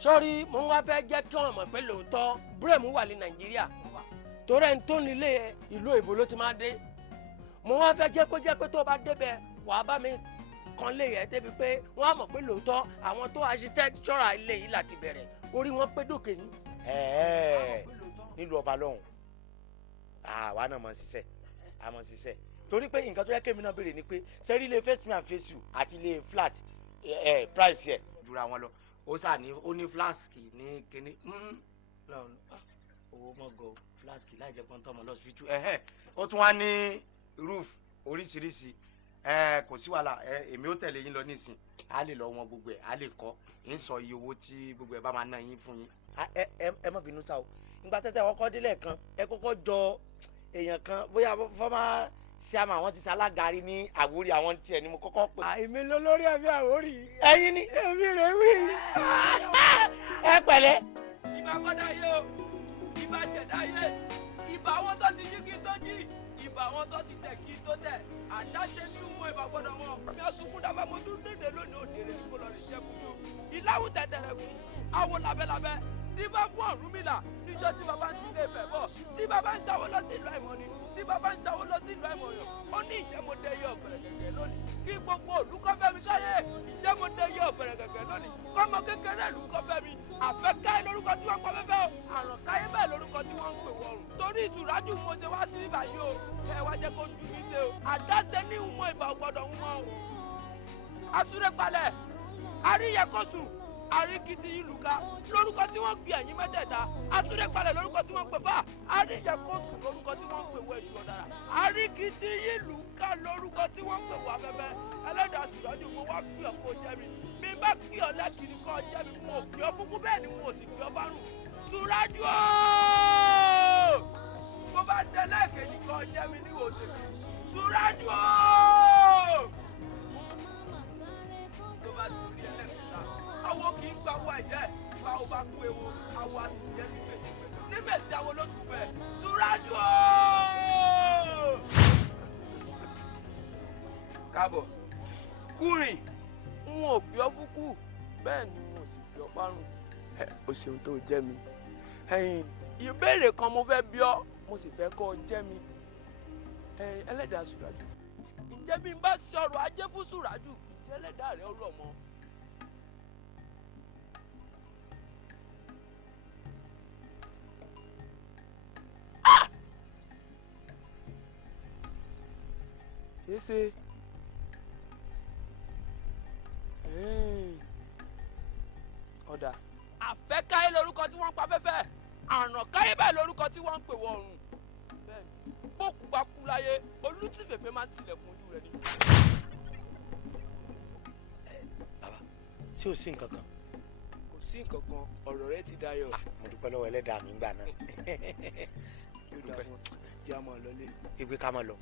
Sọ́rí mo ń wá fẹ́ jẹ́ kí wọ́n mọ̀ pé lóòótọ́ búrẹ́mù wà ní Nàìjíríà. Torí ẹni tó nílé ìlú èbó ló ti máa dé mo wá fẹ́ jẹ́ kó jẹ́ pé tó bá débẹ̀ wàá bá mi kan lé yẹn débi pé wọ́n á mọ̀ pé lóòótọ́ àwọn tó architecture ilé yìí láti bẹ̀rẹ̀ orí wọn pé dòkè ní. nílùú ọba lọ́hùn àwa náà mọ̀ ṣiṣẹ́ torí pé nǹkan tó yẹ kémi náà béèrè ni pé sẹ́rí ilé face me and face you àti ilé flat price ẹ̀ jura wọn lọ ó sà ní ó ní flask ní kíní owó mọ́gọ́ flask láì jẹ́ pọ́ńtọ́ ọmọ lọ́sibítù ó tún wá ní roof oríṣiríṣi kò sí wàhálà èmi ó tẹ̀lé yín lọ nísìn á lè lọ wọn gbogbo ẹ̀ á lè kọ́ ń sọ iye owó tí gbogbo ẹ̀ bá máa ná yín fún yín. ẹ má bínú sá o nígbà tẹ́tẹ́ ọkọ délẹ̀ kan ẹ kọ́kọ́ jọ èèyàn kan bóyá fọ́mà síàmù àwọn ti ṣalágarí ní Àwórì àwọn tiẹ̀ ni mo kọ́kọ́ pè. èmi ló lórí ẹ̀mí Àwórì. ẹ̀yin ni. èmi rẹ̀ wí. ẹ pẹ̀lẹ́. ìbá kọ́dá yé o ìbá ṣẹ̀dá yé ìbá àwọn tó ti jí kí n tó jí ìbá àwọn tó ti tẹ̀ kí n tó tẹ̀ àdáṣe súnmọ́ ìbá gbọ́dọ̀ wọn mi ò sunkún dábàá mo tún dédé lónìí òde rẹ̀ kó lọ rí jẹ́kùn mi o ìláwù tẹ̀tẹ̀rẹ̀ kún àwọn labẹ́labẹ́ tí bá fún Ọ̀rúnmìlà níjọ́ tí bàbá ń tilé Ifẹ̀ bọ̀ tí bàbá ń ṣàwó lọ sí ìlú Àìmọ̀ ni tí bàbá ń ṣàwó lọ sí ìlú Àìmọ̀ yàn ó ní ìjẹ́mọdé yọ ọ̀bẹ̀rẹ̀ gẹ̀gẹ̀ lónìí kí gbogbo olùkọ́ fẹ́mi káyé ìjẹ́mọdé yọ ọ̀bẹ̀rẹ̀ gẹ̀gẹ̀ lónìí kọ́mọ kékeré olùkọ́ fẹ́mi àfẹ́káyé lórúkọ tí wọ́n pọ̀ fẹ́fẹ́ o àrùn káyé bẹ́ẹ̀ lórúkọ tí wọ́n ń pè wọ́rùn torí Ìsúrájù mo ṣe wá sí ibà yìí o ẹ wá jẹ́ kó ju mi ṣe o àdáṣe ní ìwọ̀n ìbà gbọ́dọ̀ ń mọ́ o asúré palẹ̀ àríyẹ̀kọ́sù àríkìtì ìlúga lórúkọ tí wọ́n gbé ẹ̀yìn mẹ́tẹ̀ẹ̀ta asúrẹ́palẹ̀ lórúkọ tí wọ́n pè fà àríyẹ̀kọ́sù lórúkọ tí wọ́n pè wọ èṣù ọ̀dàrà àríkìtì ìlúga lórúkọ tí wọ́n pè wọ afẹ́fẹ́ ẹlẹ́dàá Suraju mo wá pè ọ́ kó jẹ́ mi bí bá pè ọ́ lẹ́kìrì kọ́ jẹ́ mi mo pè ọ́ fúnfún bẹ́ẹ̀ ni mo sì pè ọ́ bárùn Suraju ooo mo bá dé lẹ́kẹ̀ẹ́jì kọ́ jẹ́ mi ní òde Suraju ooo tó bá ti rí ẹlẹ́kẹ̀ẹ́ta awo kì í gba owó ẹ̀jẹ̀ bá o bá kú ewu awo àti ìjẹ́ níbẹ̀ tí awo ló tún fẹ́ Suraju ooo. káàbọ̀ kúrìn n ò bí ọ fún kú bẹ́ẹ̀ ni n ò sì bí ọ parun o ṣeun tó jẹ́ mi ìbéèrè kan mo fẹ́ bí ọ mo sì fẹ́ kọ́ ọ jẹ́ mi ẹlẹ́dàá Suraju ǹjẹ́ bí n bá sọ̀rọ̀ ajé fún Suraju ǹjẹ́ ẹlẹ́dàá rẹ̀ rọ̀ mọ́. Ese ọ̀dà àfẹ́káyé lórúkọ tí wọ́n ń pa fẹ́fẹ́ àrànkáyé bẹ́ẹ̀ lórúkọ tí wọ́n ń pè wọ ọ̀run bẹ́ẹ̀ni bókù bá kú láyé olùtìfẹ́fẹ́ máa ń tilẹ̀kùn ojú rẹ̀ ni. bàbá ṣé ò sí nǹkan kan. kò sí nǹkan kan ọ̀rọ̀ rẹ ti dayọ̀. mo dúpẹ́ lọ́wọ́ ẹlẹ́dàá mi gbà náà. jẹ́ a máa lọlé. ìgbé ká máa lọ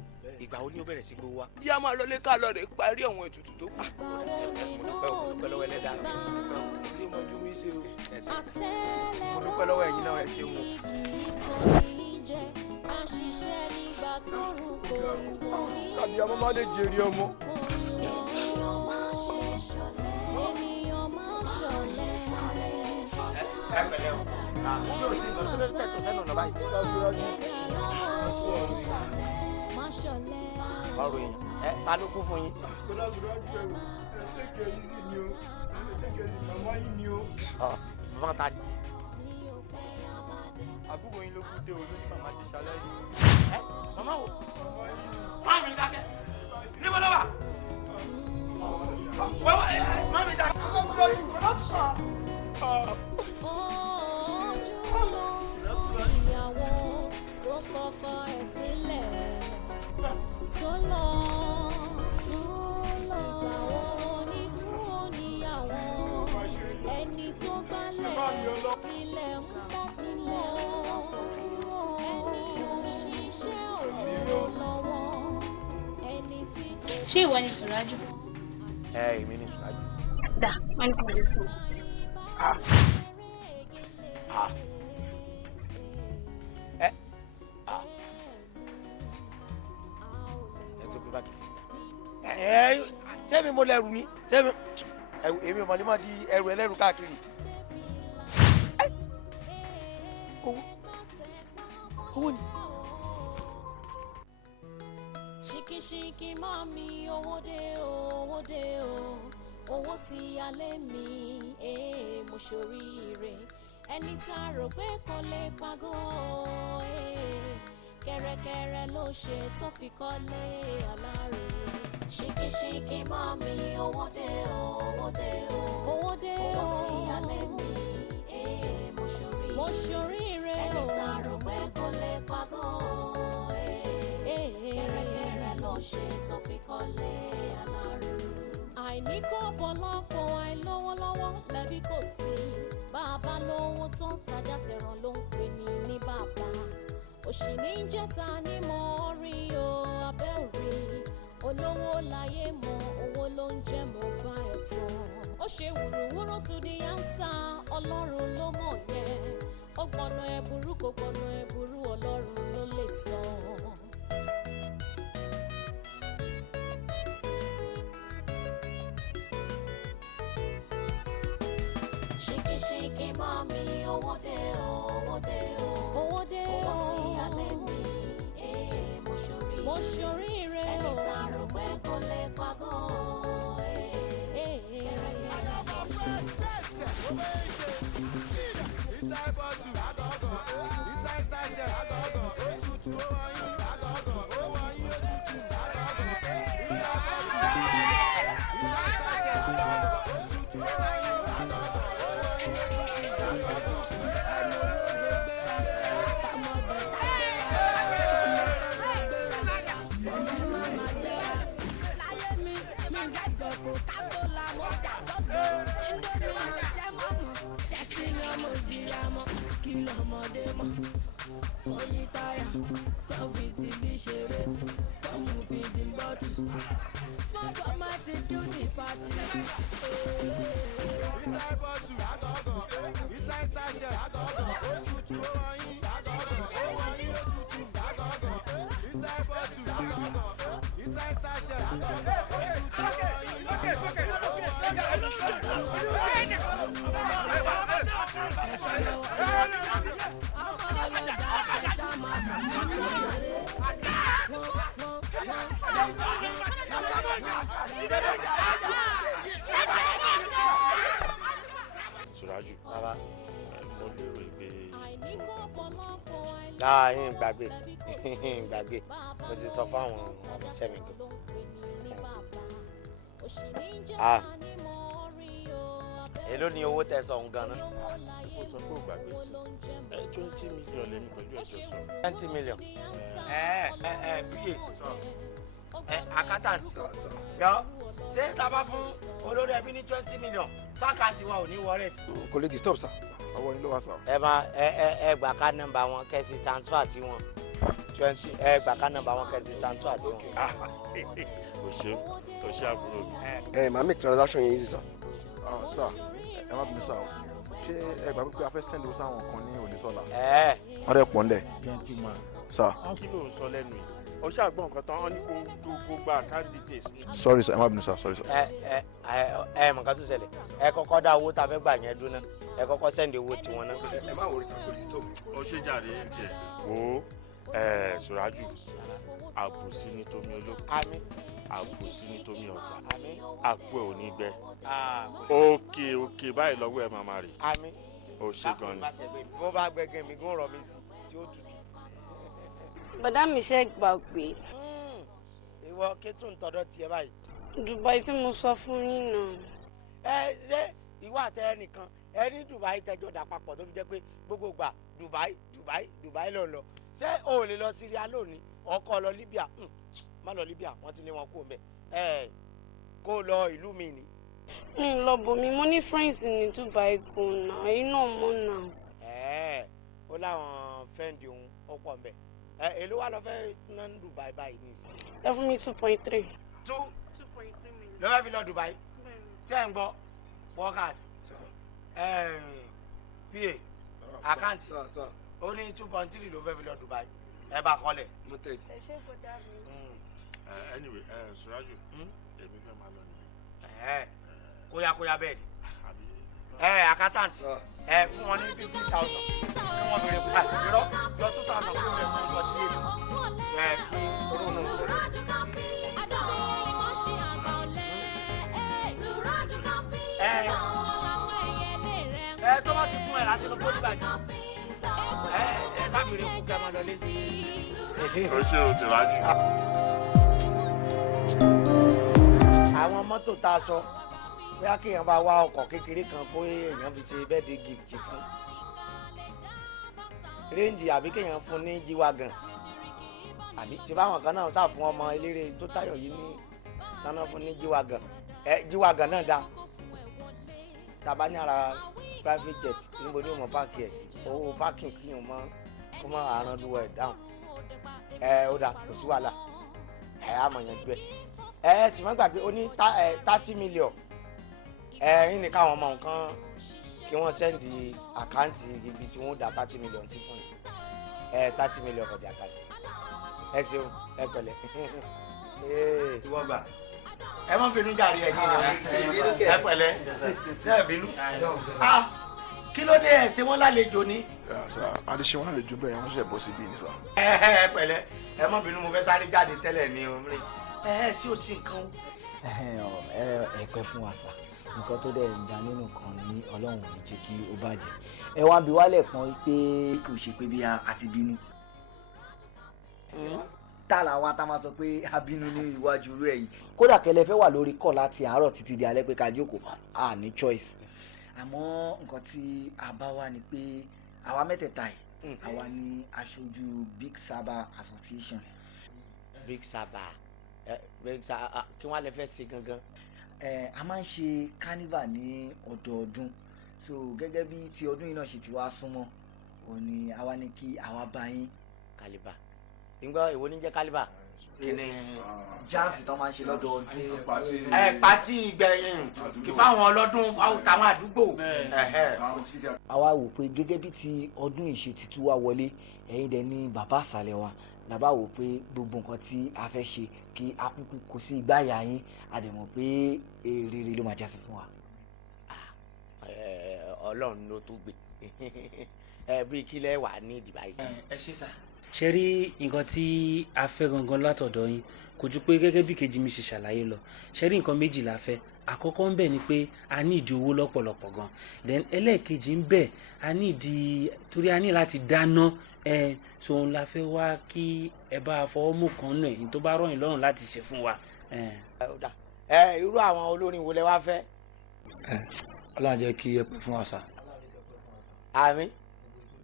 ìgbà wo ni ó bẹ̀rẹ̀ sí gbówó wa. jẹ́ a máa lọlé ká lọ rè parí àwọn ètùtù tó kù. mo dúpẹ́ lọ́wọ́ ẹlẹ́dàá mi. ilé mọ́jú mi ṣe o. mo dúpẹ́ lọ́wọ́ ẹ̀yin náà ẹ ṣeun. tàbí ọmọ máa lè jèrè ọmọ. ẹ pẹ̀lẹ́ o ṣé o sì lọ sí lórí tẹ̀tọ̀ sẹ́nu ọ̀nà báyìí. báwo yẹn ta ló kú fún yín. màmá ta ni. àbúrò yín ló kú dé o ló ní màmá ti ṣalẹ́ yìí. màmá wo. máa mi dákẹ́ níbo ló wà. máa mi dákẹ́. ìyàwó tó kọ́kọ́ ẹ̀ sílẹ̀ tó lọ ìgbà wo oníkú oníyàwó ẹni tó gbálẹ̀ nílẹ̀ ń bọ́ fúnlẹ̀ ẹni òṣìṣẹ́ òdúró lọ́wọ́ ẹni tí kò. ṣé ìwọ ni Suraju? èmi ni Suraju. dà wọn kò lè fún un. sẹ́mi mo lẹ́rù ni sẹ́mi èmi ò mọ̀ ní mọ̀ di ẹrù ẹlẹ́rù káàkiri. owó ni. ṣìkìṣìkì mọ́ mi owó dé o owó tí alẹ́ mi mo ṣoríire ẹni tá a rò pé kò lè pagó kẹ̀rẹ̀kẹ̀rẹ̀ ló ṣe tó fi kọ́lé alárò. ṣìkìṣìkì mọ́ mi owó dé o owó tí alẹ́ mi mo mo ṣoríire o. ẹni tá rò pé kò lè pagọ́ kẹ̀rẹ̀kẹ̀rẹ̀ ló ṣe tó fi kọ́lé alárù. àìní kò bọ́ lọ́pọ̀ àìlówó lọ́wọ́ lẹ́bí kò sí. bàbá lówó tó ń tajà tẹ̀ràn ló ń pè ní bàbá. òṣì ní jẹ́ta ní mo rí o abẹ́ òrí. olówó láyé mọ owó ló ń jẹ́ mo bá ẹ̀ tán. ó ṣe wùrúwúrú to the answer ọlọ́run ló mọ̀ yẹn. ó gbọ́nà ẹ̀bùrú kò gbọ́nà ẹ̀bùrú ọlọ́run ló lè sọ. ṣìkìṣìkì máa mi owó dé o owó dé o owó dé o owó tí alẹ́ mi mo ṣoríire o ẹni tá rò pé kò lè pagọ́ inside bottle agogo inside sachet agogo òtútù ó wọ̀nyí agogo ó wọ̀nyí òtútù agogo inside bottle inside sachet agogo òtútù ó wọ̀nyí agogo ó wọ̀nyí òtútù agogo. Oyin táyà, kọ́fì ti bí ṣeré, kọ́mù fi di bọ́tù. Small format do the party. Inside bottle, agogo. Inside sachet, agogo. Òtútù ó wọ̀nyí, agogo. Ó wọ̀nyí òtútù, agogo. Inside bottle, agogo. Inside sachet, agogo. Òtútù ó wọ̀nyí, Suraju, mo lérò pé yín gbàgbé gbàgbé mo ti sọ fáwọn ọmọ sẹ́mi kan. èló ni owó tẹ́ sọ òun gan-an. mo sọ pé ó gbàgbé sí 20 million lèmi pẹ̀lú ẹ̀jọ̀ sọ. 20 million. bíyè accountant yọ ṣé tá a bá fún olórí ẹbí ní 20 million sákàtì wa ò ní wọrẹ. kò lè disturb sa ọwọ́ yín ló wá sá. ẹ máa ẹ gbà ká nọ́mbà wọn kẹsì transfer sí wọn 20 ẹ gbà ká nọ́mbà wọn kẹsì transfer sí wọn. kò ṣe àbúrò mi. ẹ máa make transaction yẹn easy sa. sá ẹ má bínú sá o ṣé ẹ gbà pé a fẹ́ send owó sáwọn kan ní Onísọ́lá. wọ́n dẹ̀ pọ̀ ń lẹ̀. gentleman sá. kí ló ń sọ lẹ́nu yìí o ṣàgbọ́n nǹkan tán wọ́n ní kó gba account details. sorry sir ẹ má bínú sir sorry sir. ẹ mọ̀ nǹkan tó ṣẹlẹ̀ ẹ kọ́kọ́ dá owó tá a fẹ́ gbà yẹn dúná ẹ kọ́kọ́ sẹ́ndì owó tiwọn náà. ẹ má wọrí sir police stop. ó ṣe jàre ń tiẹ̀ wo Suraju àbòsí ní tómi olókùn àbòsí ní tómi ọ̀sà àpò ẹ̀ ò ní gbẹ òkè báyìí lọ́wọ́ ẹ̀ máa rè ó ṣe gan ni. bó bá gbẹgẹ mi gún rọ mi sí tí ó tutù. bọ̀dá mi ṣe gbàgbé. ìwọ kẹtù ń tọdọ tiẹ̀ báyìí. Dubai tí mo sọ fún yín náà. ṣé ìwọ àtẹ ẹnìkan ẹ ní Dubai tẹjọ dà papọ̀ tó fi jẹ́ pé gbogbo gbà Dubai ló ń lọ ṣé o ò lè lọ Syria lónìí ọkọ lọ Libya má lọ Libya wọ́n ti lé wọn kó mbẹ kó lọ ìlú mi ni. lọ bòmí mo ní friends ní Dubai gan náà èyí náà mọ̀ náà. ó láwọn fẹ́ǹdì òun ó pọ̀ mbẹ èló wà lọ fẹ́ ná ní Dubai báyìí ní ìsìn. ẹ fún mi 2.3. 2.3 million. ló fẹ́ fi lọ Dubai ṣé ń gbọ́ workers pa àkáǹtì ó ní 2.3 ló fẹ́ fi lọ Dubai ẹ bá kọ́lẹ̀. anyway Suraju èmi fẹ́ máa lọ nìyẹn. kóyákóyá bẹ́ẹ̀ ni accountant fún wọn ní 50,000 fún wọn bèrè fún àìrọ́ lọ 2,000 fún wọn fún wọn sí èdè kí olóhùn tó bá ti fún ẹ láti lọ bó nígbà jù bá bèrè fún kẹ́ máa lọ lé. ó ṣe o Suraju. àwọn mọ́tò tá a sọ bóyá kéèyàn bá wá ọkọ̀ kékeré kan kó èèyàn fi ṣe birthday gift fún réǹjì àbí kéèyàn fún ní jíwagàn àbí tí báwọn kan náà sá fún ọmọ eléré tó Táyọ̀ yìí ní sáná fún ní jíwagàn jíwagàn náà dá tàbá ní ara private jet níbo ni ó mọ páàkì ẹ̀ sí owó páàkì kí n mọ kó mọ àrùn lúwọ̀ ẹ̀ dáhùn ó dà kò sí wàhálà àmọ̀ yẹn gbẹ sì má gbàgbé ó ní 30 million yín ní káwọn ọmọ nǹkan kí wọ́n sẹ́ndì àkáǹtì ibi tí wọ́n dá 30 million sí fún yín 30 million for the account ẹ ṣeun ẹ pẹ̀lẹ́ tí wọ́n gbà ẹ mọ bínú jàre ẹ yín ẹ pẹ̀lẹ́ ẹ bínú kí ló dé ẹ ṣe wọn lálejò ni. adéṣe wọn lálejò bẹ́ẹ̀ wọ́n ṣe bọ́ síbí ní sá. ẹ pẹ̀lẹ́ ẹ mọ bínú mo fẹ́ sáré jáde tẹ́lẹ̀ ní orin sí ò sí nǹkan. ẹ pẹ́ fún wa sá nǹkan tó dẹ̀ ń da nínú kan ní Ọlọ́run ò ní jẹ́ kí ó bàjẹ́ ẹ wá bí wálẹ̀ kan pé kò ṣe pé bí a ti bínú tá làwọn tá máa sọ pé a bínú ní iwájú rẹ yìí kódà kẹlẹ fẹ́ wà lórí kọ láti àárọ̀ títí di alẹ́ pé ká jókòó a ní choice àmọ́ nǹkan tí a bá wà ní pé àwa mẹ́tẹ̀ẹ̀ta yìí àwa ní aṣojú Big Saba Association. Big Saba kí wọ́n lè fẹ́ ṣe gangan. A máa ń ṣe carnival ní ọdọọdún so gẹ́gẹ́ bí ti ọdún yìí náà ṣe ti wá súnmọ́ òní àwa ní kí àwa bá yín. Kàlíbà ìgbọ́ ìwo ní jẹ́ kálíbà. kíni jams tó máa ń ṣe lọ́dọọdún. pati ìgbẹ̀yìn kí fáwọn ọlọ́dún táwọn àdúgbò. àwa wò pé gẹ́gẹ́ bí ti ọdún ìṣe títú wa wọlé ẹ̀yin dẹ̀ ní bàbá àṣàlẹ̀ wa làbá wò pé gbogbo nǹkan tí a fẹ́ ṣe kí a kúkú kó sí ìgbáyà yín a dẹ̀ mọ̀ pé rere ló máa jásí fún wa. Ọlọ́run ló tó gbé bí kílẹ̀ wà ní ìdìbò yìí. ẹ ṣe sá. ṣe rí nǹkan tí a fẹ́ gangan látọ̀dọ̀ yín kò ju pé gẹ́gẹ́ bí kejì mi ṣe ṣàlàyé lọ ṣe rí nǹkan méjì la fẹ́ àkọ́kọ́ ń bẹ̀ ni pé a ní ìdí owó lọ́pọ̀lọpọ̀ gan then ẹlẹ́ẹ̀kejì ń bẹ̀ a ní ìdí torí a ní láti dáná sòun la fẹ́ wá kí ẹ bá fọwọ́ mú kan náà èyí tó bá rọ̀yìn lọ́rùn láti ṣe fún wa. irú àwọn olórin wo lẹ wá fẹ́. Ọlọ́run jẹ́ kí ẹ pẹ́ fún wa sá. àmín.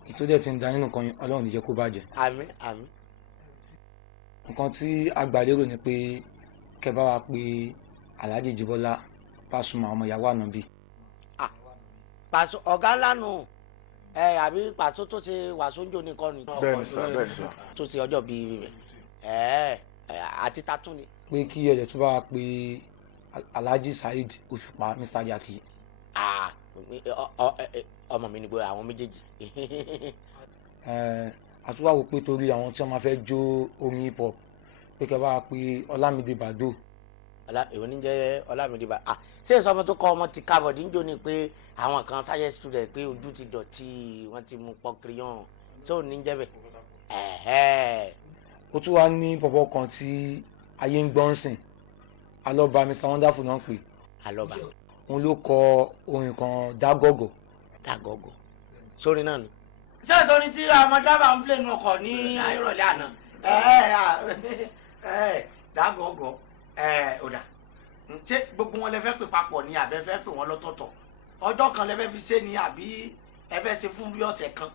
ìtò dẹ̀ ti ń da nínú kan yín Ọlọ́run ní jẹ́ kó bàjẹ́. àmín àmín. nǹkan tí a gbà lérò ni pé kẹ́ bá wa pé Alhaji Jíbọ́lá Pasuma ọmọ ìyàwó Ànábì. Pàṣọ ọ̀gá ńlá nù àbí Pàṣọ tó ṣe wàsóńjò nìkan ni. bẹ́ẹ̀ni sá bẹ́ẹ̀ni sá. tó ṣe ọjọ́ bíi rẹ̀ àti tatún ni. pé kí ẹ̀jẹ̀ tó bá wa pé Alhaji Saheed Òṣùpá Mr. Jackie. ọmọ mi ni gbogbo àwọn méjèèjì. àtúwà wò pé torí àwọn tí wọ́n máa fẹ́ jó orin hip hop pé kẹ́ bá wa pé Ọlámídé Bàdó. èwo ní jẹ́ Ọlámídé Bàdó ṣé ìsọmọ tó kọ ọmọ ti kábọ̀dì ń jó ni pé àwọn kan sáyẹ́ student pé ojú ti dọ̀tí wọ́n ti mú pọ́ crayon ṣé ò ní jẹ́ bẹ́ẹ̀. ó tún wá ní bọ̀bọ̀ kan tí ayé ń gbọ́n sìn Alọ́ba Mr. Wonderful náà pè. Alọ́ba. òun ló kọ orin kan Dágọ́gọ̀. Dágọ́gọ̀ sórin náà ni. ṣé ìsọni tí àwọn dábàá ń plé nu ọkọ̀ ní ayọ̀rọ̀lẹ́ àná Dágọ́gọ̀ ọ̀dà ṣé gbogbo wọn lè fẹ́ pè papọ̀ ni àbẹ́ fẹ́ pè wọ́n lọ́tọ̀ọ̀tọ̀ ọjọ́ kan lè fẹ́ fi ṣe ni àbí ẹ fẹ́ ṣe fún bí ọ̀sẹ̀ kan.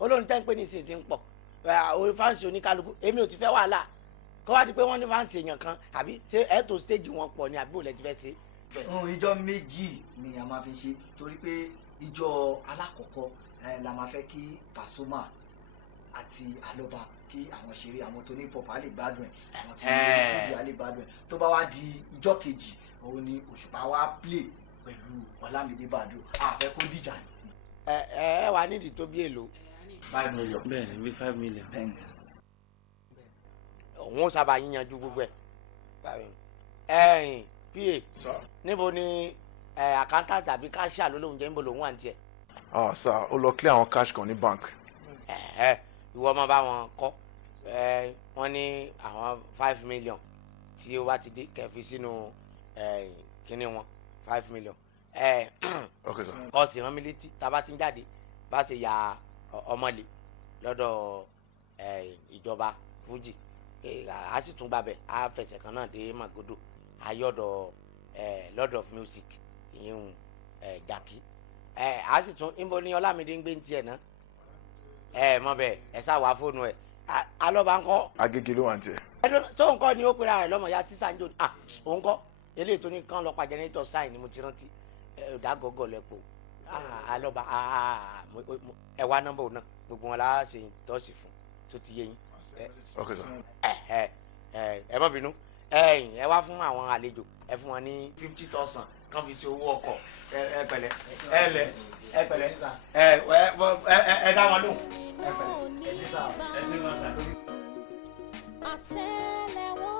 olórin tẹ́ ń pè ní ìsìn ti ń pọ̀ orí fáǹsì oníkálukú èmi ò ti fẹ́ wàhálà kọ́ wá di pé wọ́n ní fáǹsì èèyàn kan àbí ṣé ẹ̀ tó stéèjì wọn pọ̀ ni àbí òun lẹ ti fẹ́ ṣe. ìjọ méjì ni a máa fi ṣe torí pé ìjọ alákọ̀ọ́kọ́ la máa fẹ́ kí Pasuma àti Alọ́ba kí àwọn ṣeré àwọn tó ní pọ̀pọ̀ á lè gbádùn ẹ̀ àwọn tí ní á lè gbádùn ẹ̀ tó bá wá di ìjọ kejì òun ni Òṣùpá wá play pẹ̀lú Ọlámídé Bàdó àfẹ́ kó dìjà ni. ẹ wà nídìí tó bí èlò. 5 million. bẹ́ẹ̀ni bí 5 million. òun ó sábà yíyanjú gbogbo ẹ̀ pa níbo ni àkántà tàbí káṣíà ló lóun jẹ́ níbo lòun wà ní tiẹ̀. sá ó lọ clear àwọn cash kan ní bank. ìwọ ọmọ bá wọn kọ wọn ní àwọn 5 million tí ó bá ti dé kẹfì sínú kíní wọn 5 million. okay sir. kọ́ sí rán mi létí tá a bá ti ń jáde bá ṣe ya ọmọlé lọ́dọ̀ ìjọba Fuji a sì tún gbàbẹ̀ a fẹsẹ̀ kan náà dé Magodo ayọ́dọ̀ Lord of Music ìyẹn Jackie a sì tún níbo ni Ọlámídé ń gbé ní tiẹ̀ náà mọ bẹ́ẹ̀ ẹ sá wá fóònù ẹ alọba ńkọ́. Agége ló wà ní tiẹ̀. sọ nǹkan ni ó pera rẹ lọmọ ya tíṣà ń jò òun kọ́ eléyìí tó ní kán lọ pa jẹnẹrétọ̀ sáì ni mo ti rántí ọ̀dà gọ́gọ́ lẹ́pọ̀ alọba ẹ wá nọ́mbà òun náà gbogbo wọn la ṣe tọ́sí fún tó ti yé yín. ok sir. ẹ má bínú ẹ wá fún àwọn àlejò ẹ fún wọn ní 50,000 kán fi ṣe owó ọkọ̀ ẹ pẹ̀lẹ́ ẹ pẹ̀lẹ́ ẹ dá wọn lóhùn ẹ pẹ̀lẹ́ ẹ ṣe sá ẹ ṣe wọn sá. àtẹ́lẹwọ́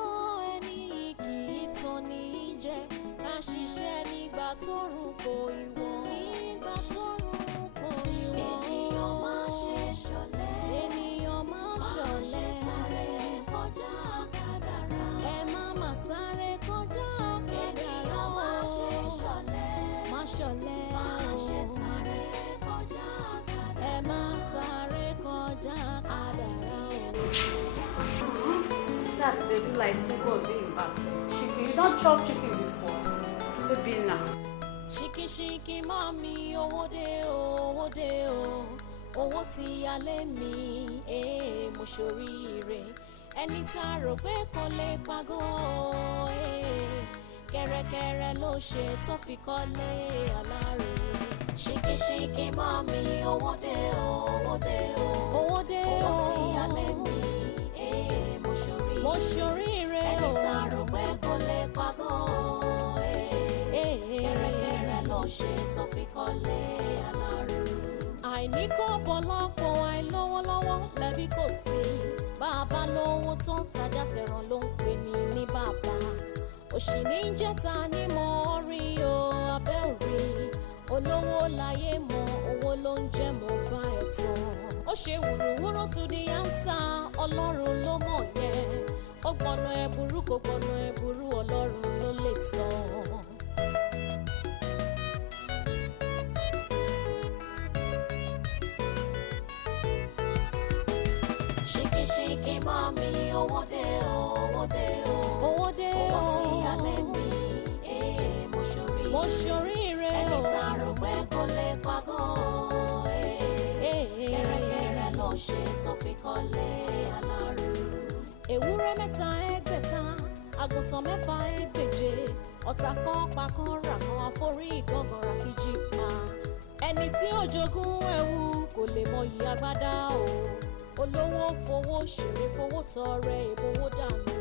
ẹni kì í tàn ní jẹ ká ṣiṣẹ́ nígbà tó rùn kò ìwọ̀n nígbà tó rùn kò ìwọ̀n ènìyàn máa ṣe ṣọ̀lẹ ènìyàn máa ṣọ̀lẹ sáré kọjá kádàrá ẹ má má sáré kọjá kádàrá ènìyàn máa ṣe ṣọ̀lẹ má ṣọ̀lẹ má ṣe sáré kọjá kádàrá ẹ má sáré kọjá kádàrá. That's they do like single being back. Chicken, you don't chop chicken before. Maybe now. Ṣìkìṣìkì mami owó dé o owó tí alẹ́ mi mo ṣoríire ẹni tá a rò pé kò lè pagọ́ kẹ̀rẹ̀kẹ̀rẹ̀ ló ṣe tó fi kọ́lé alárò. Ṣìkìṣìkì mami owó dé o owó tí alẹ́ mi mo ṣoríire ẹni tá a rò pé kò lè pagọ́ kẹ̀rẹ̀kẹ̀rẹ̀ ló ṣe tó fi kọ́lé alárò. àìní kò bọ́ lọ́pọ̀ àìlówólọ́wọ́ lẹ́bí kò sí bàbá lówó tó ń tajà tẹ̀ràn ló ń pè ní bàbá òṣì ní jẹ́ta ní mọ́ rí o abẹ́ òrí olówó láyé mọ owó ló ń jẹ́ mo bá ẹ̀ tán ó ṣe wùrùwúrú to the answer ọlọ́run ló mọ̀ yẹn ó gbọ́nà ẹ̀bùrú kò gbọ́nà ẹ̀bùrú ọlọ́run ló lè sọ. Ṣìkìṣìkì mami owó dé o owó tí alẹ́ mi mo ṣoríire ẹni tá a rò pé kò lè pagọ́ kẹ̀rẹ̀kẹ̀rẹ̀ ló ṣe tó fi kọ́lé alárò. ewúrẹ́ mẹ́ta ẹgbẹ̀ta àgùntàn mẹ́fà ẹgbẹ̀je ọ̀tá kan pa kan rà kan àforí ìgangan rà kejì pa ẹni tí ó jogún ẹ̀wù kò lè mọyì agbádá o olówó fowó ṣeré fowó tọrẹ ìbówó dànù.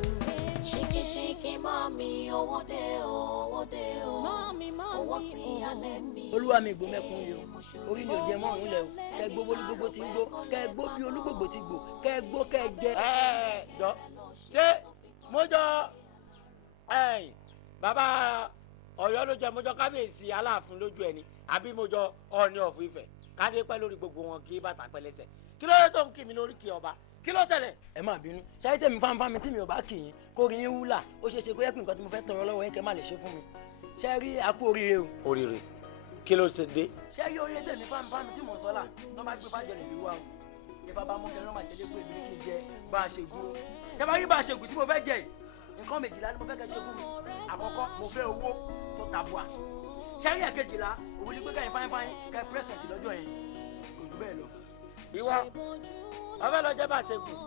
Ṣìkìṣìkì mami owó dé o mami owó tí alẹ́ mi. olúwa mi gbó mẹ́kún yìí o orí mi ò jẹ mọ́ òun lẹ̀ o kẹ́ ẹ gbó bólú gbogbo ti ń gbó kẹ́ ẹ gbó bí olúgbògbò ti gbò kẹ́ ẹ gbó kẹ́ ẹ jẹ. jọ ṣé mo jọ bàbá Ọ̀yọ́ ló jẹ mo jọ kábíyèsí Aláàfin lójú ẹni àbí mo jọ Ọọ̀ni of Ifẹ̀ kádé pẹ́ lórí gbogbo wọn kí bàtà pẹ́ lẹ́sẹ̀ kí ló dé tó ń kí mi lórí kí ọba kí ló ṣẹlẹ̀. ẹ má bínú ṣáyé tèmi fáńfáńmi tí mi ò bá kì í kó rí yín wúlà ó ṣeé ṣe kó yẹ kí nǹkan tí mo fẹ́ tọrọ lọ́wọ́ yín kẹ́ má lè ṣe fún mi ṣe rí akú oríire o. oríire kí ló ṣe dé. ṣé rí oríire tèmi fáńfáńmi tí mò ń sọ́là lọ́ máa gbé fájọ lè wá o ìfà bá mú kẹrin lọ́ máa tẹ̀lé pé èmi kì í jẹ bá a ṣe gún o ṣé bá rí bá a ṣe gùn tí mo fẹ́ jẹ yìí nǹkan méjìlá ni mo fẹ́ kẹ́ ṣe fún mi àkọ́kọ́ mo fẹ́ owó tó tabua ṣé rí ẹ̀kejìlá òun ni pé kẹ́yìn fáńfáń kẹ́ pírẹ́sẹ̀tì lọ́jọ́ yẹn kò jù bẹ́ẹ̀ lọ. ìwọ ọbẹ̀ lọ jẹ́ bá a ṣe gùn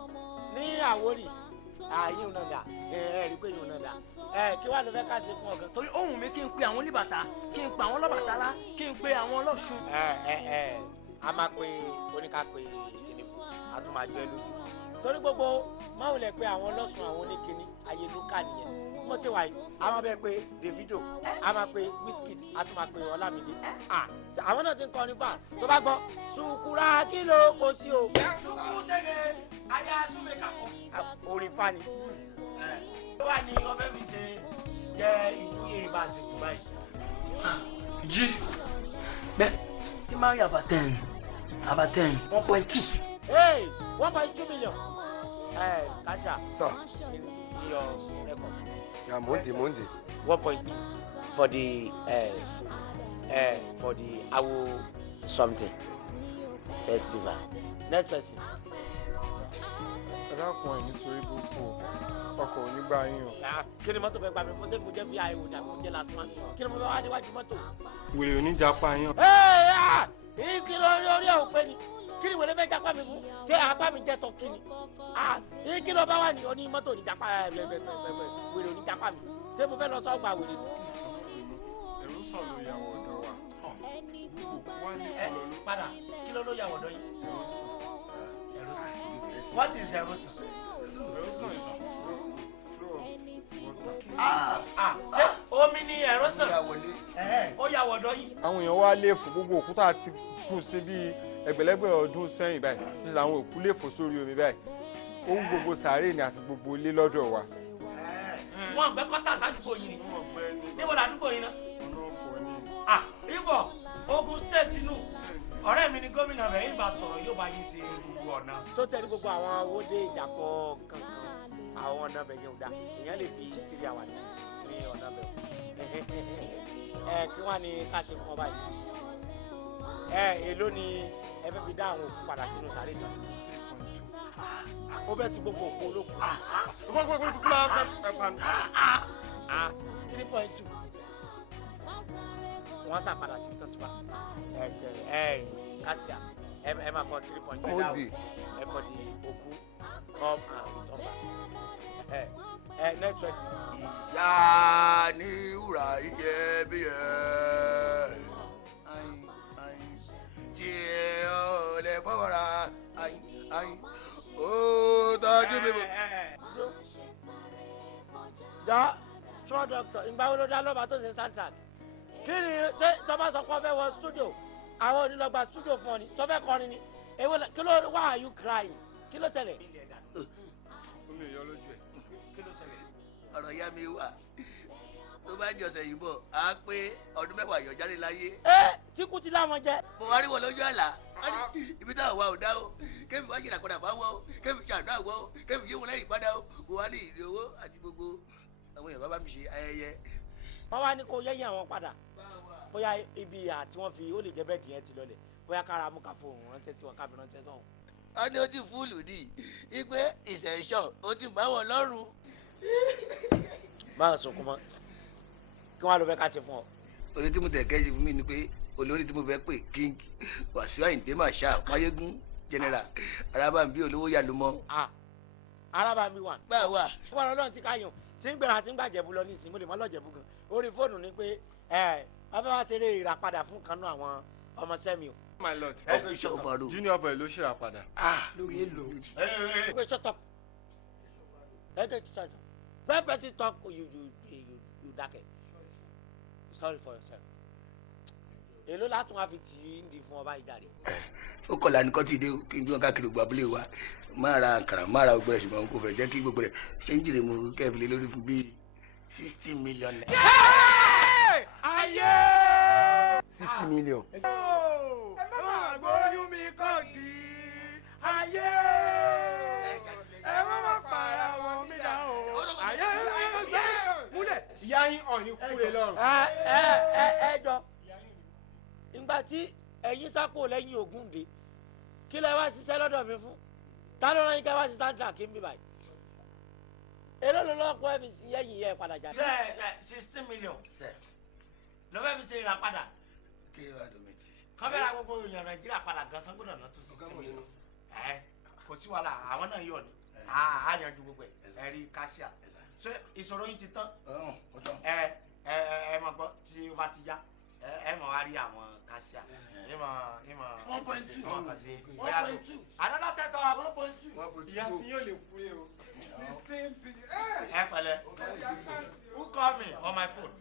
ní Àwórì yín náà dà ẹ rí pé yín náà dà kí wàá lọ fẹ́ ká ṣe fún ọ̀gá. torí ohun mi kí n pe àwọn oníbàtà kí n pe àwọn ọlọ́bàtálá kí n pe àwọn ọlọ́ṣun. a máa pe oníkà pe kíni a tún máa jẹ lójú torí gbogbo máa wulẹ̀ pé àwọn ọlọ́sùn àwọn oníkíní ayélujára nìyẹn mo ṣe wà yìí a máa bẹ pé Davido a máa pe Wizkid a tún máa pe Ọlámídé àwọn náà ti ń kọrin fà tó bá gbọ́ sùkúrà kí ló kó sí o. sùkú ṣẹ́gẹ̀ ayé asúnmẹ̀ kàkọ́. orin fani tó wà ní ọbẹ̀ mi ṣe jẹ́ ìwúyè ìbáṣepọ̀ báyìí. jí bẹ́ẹ̀ tí máa ń yà àbàtẹ́n 1.2. Hey, 1.2 million. Kasha. Sir. Your record. Yeah, Monday. 1.2 for the Awo something festival. Next person. Ọ̀dàkùn ẹ̀ nítorí gbogbo ọkọ̀ onígbà yín o. Kí ni mọ́tò fẹ́ gbà mí fún sẹ́fù jẹ́ bí àìwò ní àbújá lásán? Kí ni mo fẹ́ wá níwájú mọ́tò? Wèrè oníjàpá yín. Kí ló rí orí ẹ̀ ò pé ni? kí ni wọlé fẹ́ jápá mi fún ṣé apá mi jẹ́ tọ́kì ni yìí kí ló bá wà ní oní mọ́tò oníjàpá wèrè oníjàpá mi ṣé mo fẹ́ lọ sọ́gbà wèrè ni. ẹ̀rù sàn ló yà wọ̀ ọ̀dọ̀ wa. padà kí ló yà wọ̀ ọ̀dọ̀ yìí. What is erosion? Ṣé omi ni erosion? Ó yà wọ̀ ọ̀dọ̀ yìí. àwọn èèyàn wá lè fò gbogbo òkúta ti kù sí bíi ẹgbẹ̀lẹ́gbẹ̀ ọdún sẹ́yìn báyìí ní làwọn òkú lè fò sórí omi báyìí ó ń gbogbo sàárè ní àti gbogbo ilé lọ́dọ̀ wa. Wọ́n gbẹ́ kọ́tà sásìkò yìí níbo làdúgbò yìí náà. Ibọ̀ Ogun State nù ọ̀rẹ́ mi ni gómìnà rẹ̀ yìí bá sọ̀rọ̀ yóò bá yín ṣe gbogbo ọ̀nà. Sọ́tẹ́rì gbogbo àwọn owóde ìjàpọ̀ kankan àwọn ọ̀nà bẹ̀ yẹn ò dá èèyàn lè fi 3 hours ní ọ̀nà bẹ̀. Kí wọ́n á ní ká ṣe fún ọ báyìí. Èló ni ẹ fẹ́ fi dá àwọn òkú padà sínú sàárè náà. Ó bẹ́ sí gbogbo òkú olókùn. 3.2 wọ́n sàpadà sí tọ́tùbà kásíà ẹ máa kọ́ 3.2 dáwọ̀ ẹ kọ́ di òkú come and return back. Next question. ìyá ní wúrà iye bí ẹ tí ó lè fọwọ́ra ó tọ́jú mi. jọ small doctor ìgbà wo ló dá lọ́ba tó ṣe soundtrack kí ni ṣé tọ́ba sọ pé ọ fẹ́ wọ studio àwọn onílọ́gba studio fún ọ ni sọ fẹ́ kọrin ni èwo kí ló why are you crying kí ló ṣẹlẹ̀. omi ìyọ lójú ẹ. kí ló ṣẹlẹ̀. ọ̀rọ̀ ya mi wà tó bá jọ̀sẹ̀ yìí bọ̀ á pé ọdún mẹ́wàá yọ jáde láyé. tí kú ti láwọn jẹ. mo wá rí wọn lójú àlá ibi táwọn wa ò dá o kémi wá jìnnà padà bá wọ o kémi ṣàdúrà wọ o kémi yé wọn lẹ́yìn padà o mo wá ní ìdí owó àti gbogbo àwọn èèyàn bá mi ṣe ayẹyẹ. wọ́n wá ní kó yẹ́yìn àwọn padà bóyá ibi àti wọ́n fi ó lè jẹ́ bẹ́ẹ̀dì yẹn ti lọlẹ̀ bóyá kára mú káfó òun ránṣẹ́ sí wọn káfí ránṣẹ́ sọ̀hún. wọ́n ní ó ti fúlù ní ipe ìṣẹ̀ṣọ̀ ó ti bá wọn lọ́rùn. máa sunkún mọ́ kí wọ́n á lọ fẹ́ ká ṣe fún ọ. orí tí mo tẹ̀ kẹ́ ṣe fún mi ni pé olórí tí mo fẹ́ pè king Wàsíù Àyìndé Màṣá Máyégún general arábàmbí olówó yàlùmọ́. arábàmbí wà. báwo wà. wọ́n lọ lọ́run ti káyọ̀ tí ń gbéra tí ń gbàjẹ̀bù lọ ní ìsìn mo lè má lọ́jẹ̀bù gan orí fóònù ni pé wọ́n fẹ́ wá ṣeré ìràpadà fún kanú àwọn ọmọọṣẹ́ mi o. my lord ọkọ junior boy ló ṣèrà padà. lórí èlò. wait shut up. When person talk you dákẹ́. Sorry for yourself. èló látún wá fi tì í ń di fún ọba ìdarí. ó kọ̀ lánìí kọ́ ti dé kí n tí wọ́n káàkiri gbogbo abúlé wa máa ra àkàrà máa ra gbogbo rẹ̀ ṣùgbọ́n kò fẹ́ jẹ́ kí gbogbo rẹ̀ ṣé ń jìrè mo kẹ́ẹ̀fì lórí fún bíi 60 million naira. ayé. 60 million. ẹ má gbóyún mi kọ́ọ̀kì ayé ẹ má para wọn mi dá o ayé múlẹ̀. ìyá yín ọ̀ ní kúlẹ̀ lọ́rùn. ẹ jọ ìgbà tí ẹ̀yin sápò lẹ́yìn Ògúndé kí lẹ wá ṣiṣẹ́ lọ́dọ̀ mi fún ta ló rán yín ká wá sí soundtrack kí n bí báyìí èló ló lọ́pọ̀ ẹ̀ fi sí yẹ́yìn yẹ́ padà jáde. 16 million ló fẹ́ fi ṣe ìràpadà kọ́mẹ́rà gbogbo èèyàn Nàìjíríà padà gan sangbọ́dọ̀ náà tó 16 million kò sí wàhálà àwọn náà yọ̀ ni á yanjú gbogbo ẹ̀ rí kásíà ṣé ìṣòro yín ti tán ẹ máa gbọ́ tí ó bá ti yá ẹ máa wá rí àwọn kásíà ẹ máa 1.2 another set of 1.2 ìyá tí yóò lè kú yẹn o 16 billion. ẹ pẹ̀lẹ́ who call me on my phone.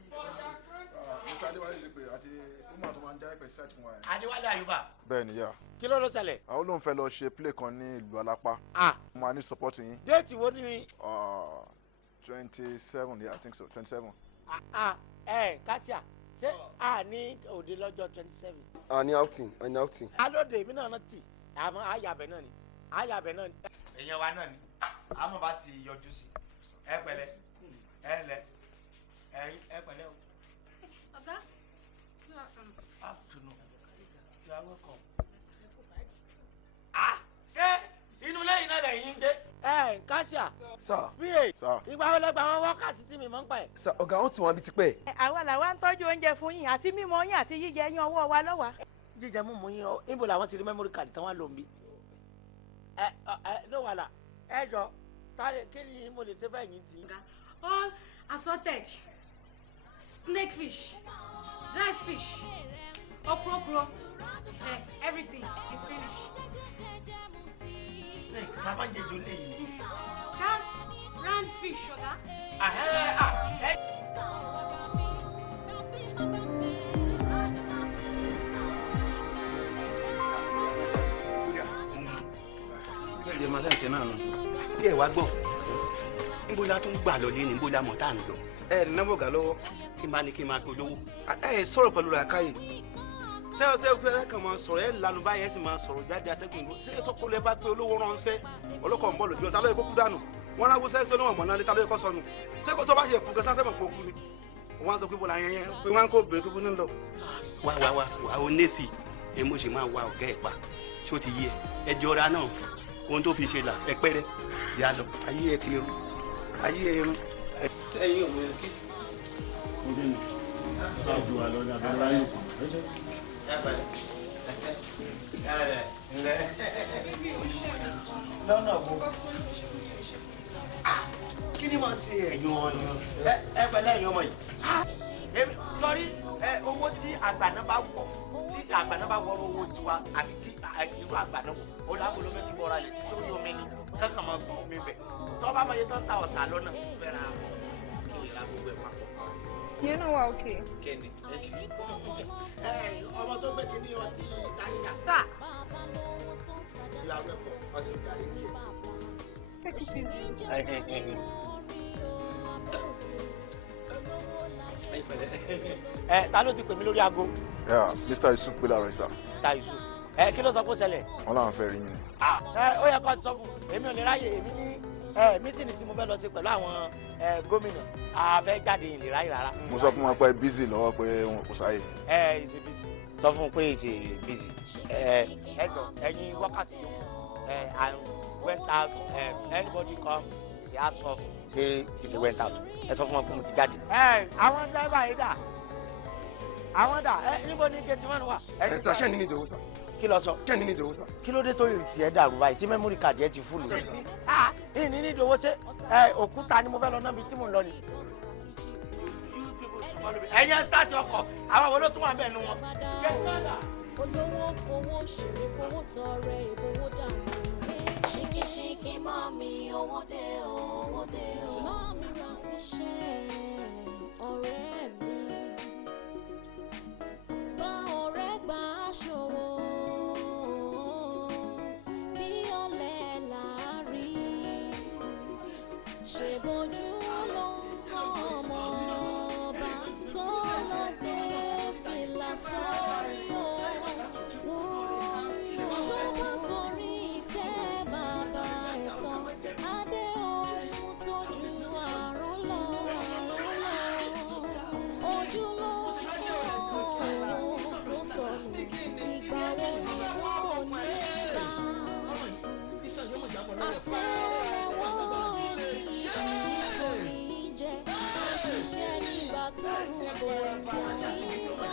mr adéwálé ṣe pé àti woman tó máa ń já ẹ̀pẹ̀ search fún wa yẹn. Adéwálé Àyùbá. bẹ́ẹ̀ ni yà. kí ló ṣẹlẹ̀. àwọn ló ń fẹ́ lọ ṣe play kan ní ìlú Alápá. mo máa ní support yín. déètì wo ni. 27 yeah I think so 27. kásíà ṣé a ní òde lọ́jọ́ 27. a ní outing a ní outing. alóde èmi náà rántí àmọ́ àyàbẹ̀ náà ni àyàbẹ̀ náà ni. èèyàn wa náà ni àmọ́ bá ti yọjú sí ẹ pẹ̀lẹ́ ẹ lẹ ẹ pẹ̀lẹ́ o. ọ̀gá. afternoon you are welcome. ṣé inú lẹ́yìn náà lẹ́yìn ń dé. kásíà. sir. pa ìgbà wo lẹ́gbàá wọn wákàtí tí mi mọ̀ ń pa ẹ̀. sir ọ̀gá wọn ti wọn bí tipẹ́. àwa làwa ń tọ́jú oúnjẹ fún yín àti mímọ yín àti jíjẹ yín ọwọ́ wa lọ́wọ́. jíjẹ mú mú yín ọ níbo làwọn ti rí memory card tán wá lò ń bí. ló wà là ẹ jọ táyé kí ni mo lè ṣe fẹ́ yín tì. all assorted snakefish dried fish okro everything is finished. snake bàbá ń jẹjọ léyìí. that's round fish ọ̀gá. bẹ́ẹ̀ máa lẹ́sẹ̀ náà nù kí ẹ wá gbọ́ níbo la tún gbà lọlé ní níbo la mọ̀ tá à ń lọ. ẹ náwó ọ̀gá lọ́wọ́ kí n máa ní kí n máa polówó. ẹ sọ̀rọ̀ pẹ̀lú làákàyè tẹ́ kàn máa sọ̀rọ̀ ẹ lanu báyẹn sì máa sọ̀rọ̀ jáde atẹ́gùn ìlú ṣé tó kó lẹ bá pé olówó ránṣẹ́ ọlọ́kọ̀ ń bọ̀ lójú ọ̀tá lóye kó kú dànù wọn náà wúṣẹ́ sí olóhùn ọ̀mọ̀ná létà lóye kó sọnù ṣé kó tó bá ṣe kú gan sáfẹ́ mọ̀ kó kú ni wọn sọ pé bọ́lá yẹn pé wọn kó bèrè pípín nílò. wá o nẹ́ẹ̀sì ẹ mo sì máa wá ọ̀gá ẹ̀ pa ṣó ti yé ẹ jọra náà ohun tó fi ṣe là ẹ pẹ́rẹ́ yà lọ ayé ẹ ti rú ayé ẹ rú. sẹ́yìn òun ẹ kí. ọdún ni ṣáàjú wa lọ́dọ̀ abẹ́rẹ́ ayé lọ́nà wo kí ni mo ṣe ẹ̀yìn ọ̀yàn ẹ pẹ̀lẹ́ ẹ̀yìn ọmọ yìí. sọrí owó tí àgbàná bá wọ̀ tí àgbàná bá wọ̀ owó tiwa àbí kí irú àgbàná wọ̀ ó lábolo méjì wọ́ra lè tí sórí omi ni kankan máa gbọ́ omi bẹ̀ tọ́ bá máa yẹ tó ń ta ọ̀sà lọ́nà fẹ́ra kí lè ra gbogbo ẹ̀ papọ̀. yẹn náà wà òkè. kẹ́ni ọmọ tó gbé kínní ọtí táyà. sà. ìyá wẹ̀pọ̀ ọtí gàrí tiẹ̀. Ta ló ti pè mí lórí aago. Mr. Yusuf pé láàrin sá. ta Yusuf kí ló sọ fún ṣẹlẹ̀. wọn làwọn fẹ́ rí yín ni. ó yẹ kó ti sọ fún èmi ò lè ráyè èmi ní mítìnì tí mo fẹ́ lọ sí pẹ̀lú àwọn gómìnà àfẹ́ jáde ìlè ráyè rárá. mo sọ fún wọn pé bísí lọ́wọ́ pé wọn kò sáyè. ìṣe bísí sọ fún un pé ìṣe bísí ẹ jọ ẹyin wákàtí and went out anybody come he ask for say he went out ẹ sọ fún wọn pé mo ti jáde. àwọn dẹ́rẹ́bà yìí dà àwọn dà níbo ni gẹ̀ẹ́tì mọ́nù wà. ẹ sà ṣẹ́ ní ní ìdòwò sà. kí lọ sọ. ṣẹ́ ní ní ìdòwò sà. kí ló dé tó ìrètí ẹ dàrú báyìí tí mẹ́mórì kàdí ẹ ti fúlù. ní ní ìdòwò ṣe òkúta ni mo fẹ́ lọ náà bí tí mò ń lọ ni. ẹ̀yin sáàtì ọkọ̀ àwọn wo ló tún wà bẹ́ẹ̀ nu wọn. olówó fowó ṣeré fowó tọrẹ ìbówó dànù. ṣìkìṣìkì mọ́ mi owó dé owó dé o. mọ́ mi rán síṣẹ́ ọ̀rẹ́ mi. bá ọ̀rẹ́ gbà á ṣòwò bí ọ̀lẹ láàrí. ṣèbójú ló ń tọ́ ọmọ ọba tó lọ gbé fìlà sórí o. sórí o. tó bá gorí ìtẹ́ bàbá ẹ̀ tán adé ohun tó ju àrùn lọ ojú ló tó sọnù ìgbà wo ni kò ní bá àtẹ́lẹwọ́ ní nítorí jẹ́ àṣìṣe nígbà tó rúbọ nígbà tó rúbọ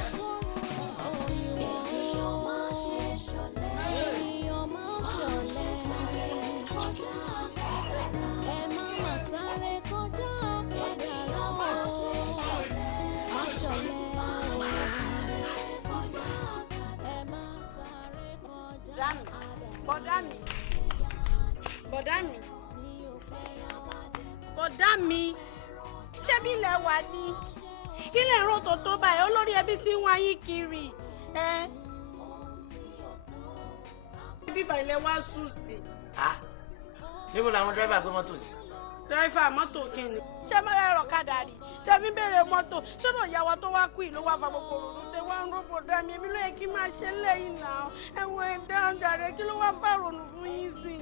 ènìyàn máa ṣe ṣọ̀lẹ ènìyàn máa ṣọ̀lẹ ẹ má má sáré kọjá kádàrá o àṣọlẹ bọ̀dá mi ṣé bí ilẹ̀ wà ní kí lè rò tó tó báyìí olórí ẹbí tí ń wáyé kiri bíbá ilẹ̀ wá sùn sí. níbo làwọn dírẹ́fà gbé mọ́tò sí. dírẹ́fà mọ́tò kìíní ṣé mo yẹ ẹ̀rọ kadà rí tẹ̀mí béèrè mọ́tò ṣé mo yàwó tó wá kú ìlú wá fa gbogbo òrùn tẹ wá ń rọ́pò dá mi èmi ló yẹ kí n máa ṣe lẹ́yìn náà ẹ̀wọ̀n ẹ̀dá ọjà rẹ̀ kí ló wá fà rònú fún yín sí.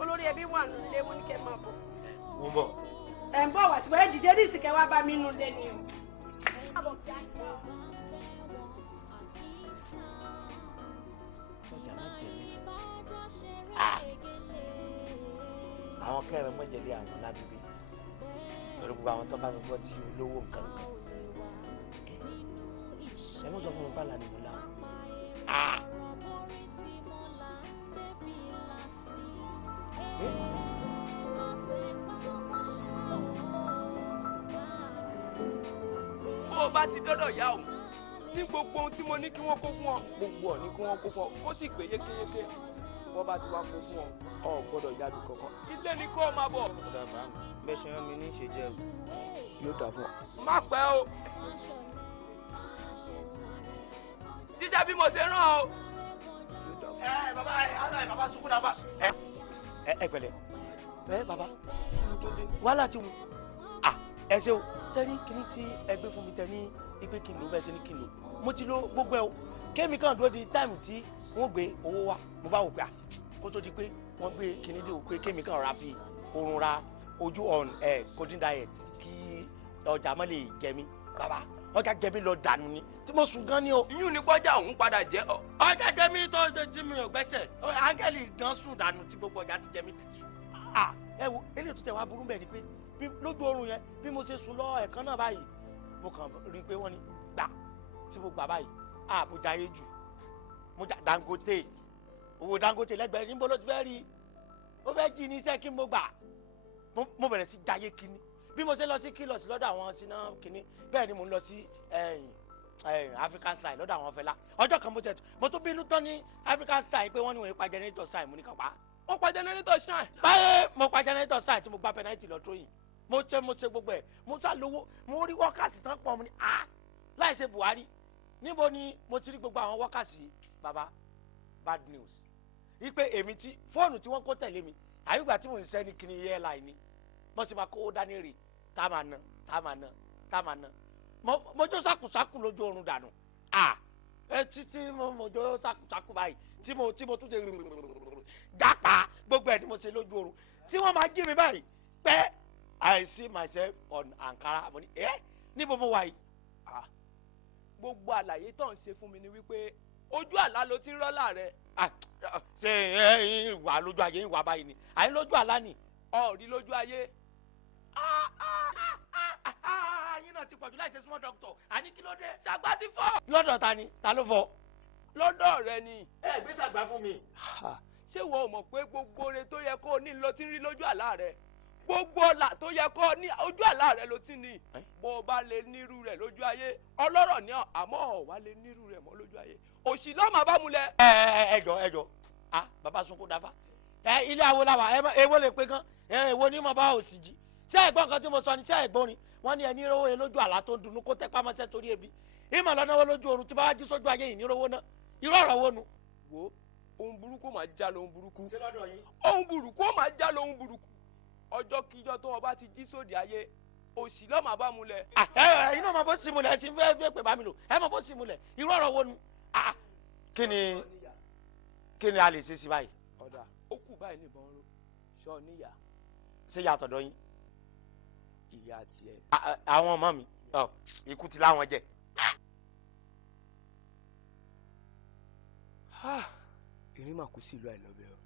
olórí ẹbí wà nílé wọn ní kẹ́ máa bọ̀. mo ń bọ̀. ẹ̀ ń bọ̀ wá ṣùgbọ́n ẹ̀ dìde ní ìsìnkẹ́ wá bá mi nù lé ni o. àwọn kẹrin mọ̀jẹ̀lé àwọn lábíbí lórí gbogbo àwọn tó bá mi gbọ́ tí olówó nǹkan kan ẹ mọ̀ sọ fún mi fàlà ni mo lá. bó o bá ti dọ́dọ̀ yá o ní gbogbo ohun tí mo ní kí wọ́n kó fún ọ gbogbo ọ̀ ní kí wọ́n kó fún ọ ó sì pé yékéyéké wọ́n bá ti wá kó fún ọ ọ gbọ́dọ̀ yábi kankan ilé ni kó o máa bọ̀. ọ̀dà bá bẹ́ẹ̀ ṣe rán mi ní ìṣe jẹ́ yóò dà fún ọ. má pẹ́ o jíjẹ́ bí mo ṣe rán ọ. bàbá sunkún náà bá. ẹ pẹ̀lẹ́ bàbá wàhálà ti wù ẹ ṣe o sẹ́rí kíní tí ẹ gbé fún mi tẹ ní ipe kìlò bẹ́ẹ̀ ṣe ní kìlò mo ti lo gbogbo ẹ o kémi kan dúró di táìmù tí wọ́n gbé owó wá mo bá wò pé kó tó di pé wọ́n gbé kíní dé o pé kémi kan ra fi oorun ra ojú on coding diet kí ọjà mọ́ lè jẹ mí bàbá ọjà jẹ mí lọ dànù ni tí mo sùn gan ni o. yún ní gbọ́jà òun padà jẹ́ ọ. ọjà jẹ mí tó tí mi ò gbẹ́sẹ̀ áńgẹ́lì gan sùn dànù tí gbogbo ọjà ti jẹ mí. ẹ wo eléyìí tó tẹ wá burú bẹ́ẹ̀ ni pé lójú oorun yẹn bí mo ṣe sùn lọ ẹ̀kan náà báyìí mo kàn rí i pé wọ́n ní gbà tí mo gbà báyìí mo jayé jù mo jà Dangote owó Dangote lẹ́gbẹ̀ẹ́ níbo ló ti fẹ́ rí i ó fẹ́ jí ní iṣẹ́ kí mo gbà mo bẹ̀rẹ̀ sí jayé kíní bí mo ṣe lọ sí kílọ̀sì lọ́dọ̀ àwọn síná kíní bẹ́ẹ̀ ni mo ń lọ sí African style lọ́dọ̀ àwọn Fẹlá ọjọ́ kan mo tún bínú tán ní African style pé wọ́n ní wọ́n pa generator style mo ní kàn pa. ó pa generator style. báyé mo pa generator style tí mo gba penalty lọ tó yìí mo ṣe gbogbo ẹ̀ mo sá lówó mo rí wọ́kàsì tán pọ̀ mo ní láì ṣe Buhari níbo ni mo ti rí gbogbo àwọn wọ́kàsì baba bad news ipe èmi tí fóònù tí wọ́n kó tẹ̀lé mi àyùgbà tí mo ń sẹ́ni kí ni airline ni mo sì máa kó dání rè tá a máa ná mo jó sákùsákù lójú oorun dànù títí mo jó sákùsákù báyìí tí mo tún ṣe jápa gbogbo ẹ̀ ni mo ṣe lójú oorun tí wọ́n máa jí mi báyìí pẹ́ I see myself on Ankara mo ní níbo mo wà yìí. gbogbo àlàyé tó ń ṣe fún mi ni wípé ojú àlá ló ti ń rọ́lá rẹ. ṣé ìwà lójú ayé ìwà báyìí ni àyìn lójú àlá ni. rí lójú ayé. yín náà ti pọ̀jù láì ṣe small doctor àní kí ló dé. ṣàgbá ti fọ́. lọ́dọ̀ ta ni ta ló fọ́. lọ́dọ̀ rẹ ni. ẹ gbé ṣàgbá fún mi. ṣé wo mọ̀ pé gbogbo ore tó yẹ kó o ní ló ti ń rí lójú àlá rẹ gbogbo ọlà tó yẹ kó ní ojú àlá rẹ ló ti ní bó o bá lè nírú rẹ lójú ayé ọlọ́rọ̀ ní àmọ́ ọ̀ wá lè nírú rẹ mọ́ lójú ayé òṣì ló máa bá mulẹ̀. ẹjọ bàbá sunkún dáfà ilé awo la wà èwo lè pé kan èwo ní mo bá òsì jí ṣé ẹ̀gbọ́n kan tí mo sọ ni ṣé ẹ̀gbọ́n ni wọ́n ní ẹni rówó yẹn lójú àlá tó ń dunnú kó tẹpá mọ́ṣẹ́ torí ebi ìmọ̀ lọ́nàwó lójú oorun tí bá wá jí sójú ayé yìí ní rówó náà irú ọ̀rọ̀ wo nu. wo ohun burúkú máa já lóhun burúkú. ṣé lọ́dọ̀ yín. ohun burúkú máa já lóhun burúkú ọjọ́ kíjọ́ tó wọn bá ti jí sóde ayé òsì lọ́ọ́ máa bá mulẹ̀. ẹ̀yin náà máa bó sì mulẹ̀ ẹ sì fẹ́ pè bá mi lò ẹ máa bó sì mulẹ̀ irú ọ̀rọ̀ wo nu. kí ni a lè ṣe sí báyìí. ọ̀dà ó kù báyìí nìbọn ro ṣọ níyà. ṣé ìyá àtọ̀dọ̀ yín. ìyá tiẹ̀. àwọn ọmọ mi ikú ti láwọn jẹ. erin máa kú sí ìlú àìlọ́bẹ̀ o.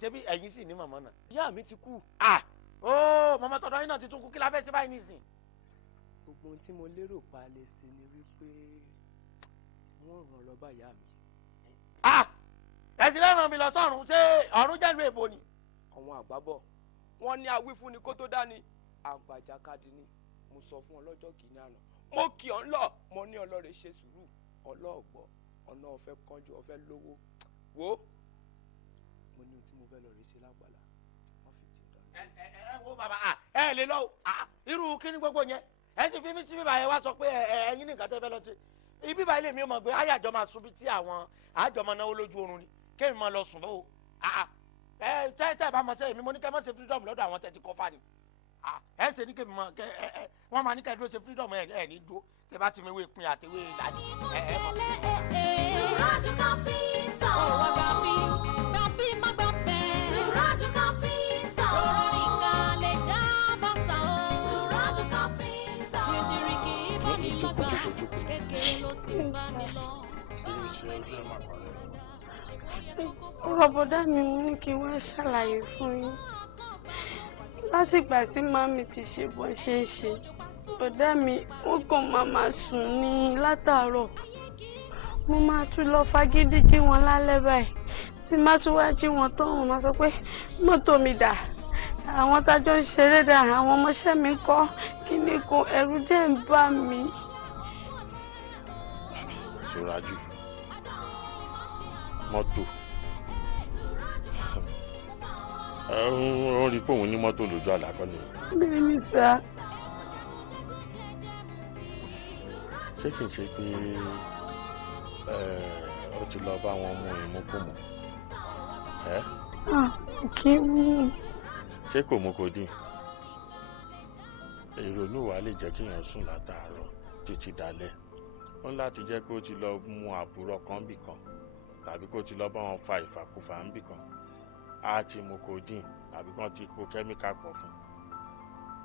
ṣebí ẹ̀yin sì ní màmá náà. ìyá mi ti kú. màmá tọ̀dọ̀ yín náà ti tún kú kí la fẹ́ ṣe báyìí nísìn. gbogbo ohun tí mo lérò pa lè ṣe ni wípé wọ́n ràn lọ bá ìyá mi. ẹ̀sìn lẹ́ràn mi lọ sọ́run ṣé ọ̀run jẹ́ ìlú èbó ni. àwọn àgbábọ̀ wọ́n ní awífúnni kó tó dání àgbàjàkadì ni mo sọ fún ọ lọ́jọ́ kìíní àná mo kì ọ́ ń lọ mo ní ọlọ́rẹ̀ ṣe sùúrù ọlọ́ọ̀gbọ́ ọ̀nà ọ̀fẹ́ kánjú ọ̀fẹ́ lówó wo mo ní ohun tí mo fẹ́ lọ rí sí lágbàlá wọ́n fi ti dán. ẹ wo bàbá ẹ lè lọ irú kí ni gbogbo yẹn ẹ ti fi mí sí bíbá yẹn wá sọ pé ẹ̀yin nìkan tẹ́ fẹ́ lọ sí ibi báyìí lèmi ò mọ̀ pé àyàjọ máa sùn bí tí àwọn àjọmọ̀ náwó lójú oorun ni kéèmí máa lọ sùn bó tẹ́ bá mọ̀ sẹ́yìn mi mo ní kẹ́ mọ̀ ṣe freedom lọ́dọ̀ àwọn tẹ́ ti kọ́ fani ẹ ń ṣe ní kéèmí mọ̀ wọ́n máa ní kẹ́ dúró ṣe freedom ẹ̀ ní dúró tẹ́ bá ti mi wé pin àtẹwé ìlànà Suraju Capenter. Ọwọ́ gàbí gàbí má gbà bẹ́ẹ̀. Suraju Capenter. Ìkàlẹ̀ já bàtà o. Suraju Capenter. Fìdírìkì bọ́ ní lọ́gbà. Kékeré ló ti ń bá ní lọ. Ọ̀bọ̀dá mi ní kí wọ́n ṣàlàyé fún yín. Lásìgbà tí màmí ti ṣe bọ́n ṣe ń ṣe, bọ̀dá mi wọ́n kàn máa sùn ní látàárọ̀ mo máa tún lọ fagídí jí wọn lálẹ́ báyìí tí má tún wá jí wọn tó wọn máa sọ pé mọ́tò mi dà àwọn tájọ́ ń ṣeré dà àwọn ọmọọṣẹ́ mi kọ́ kí ni kò ẹ̀rù dẹ̀ ń bà mí. Suraju mọ́tò ó rí pé òun ní mọ́tò lójú àlàkọ́ ni. bẹ́ẹ̀ ni sá. ṣé kìí ṣe pé ó ti lọ bá wọn mú ìmúkùmù kí mú. ṣé kò mú kò dín ìrònú wa lè jẹ́ kíyàn sùn látàárọ̀ títí dalẹ́ ó ń láti jẹ́ pé ó ti lọ mú àbúrò kan bì kan tàbí kó ti lọ bá wọn fa ìfàkùfà ń bì kan á ti mú kò dín tàbí kán ti kó kẹ́míkà pọ̀ fún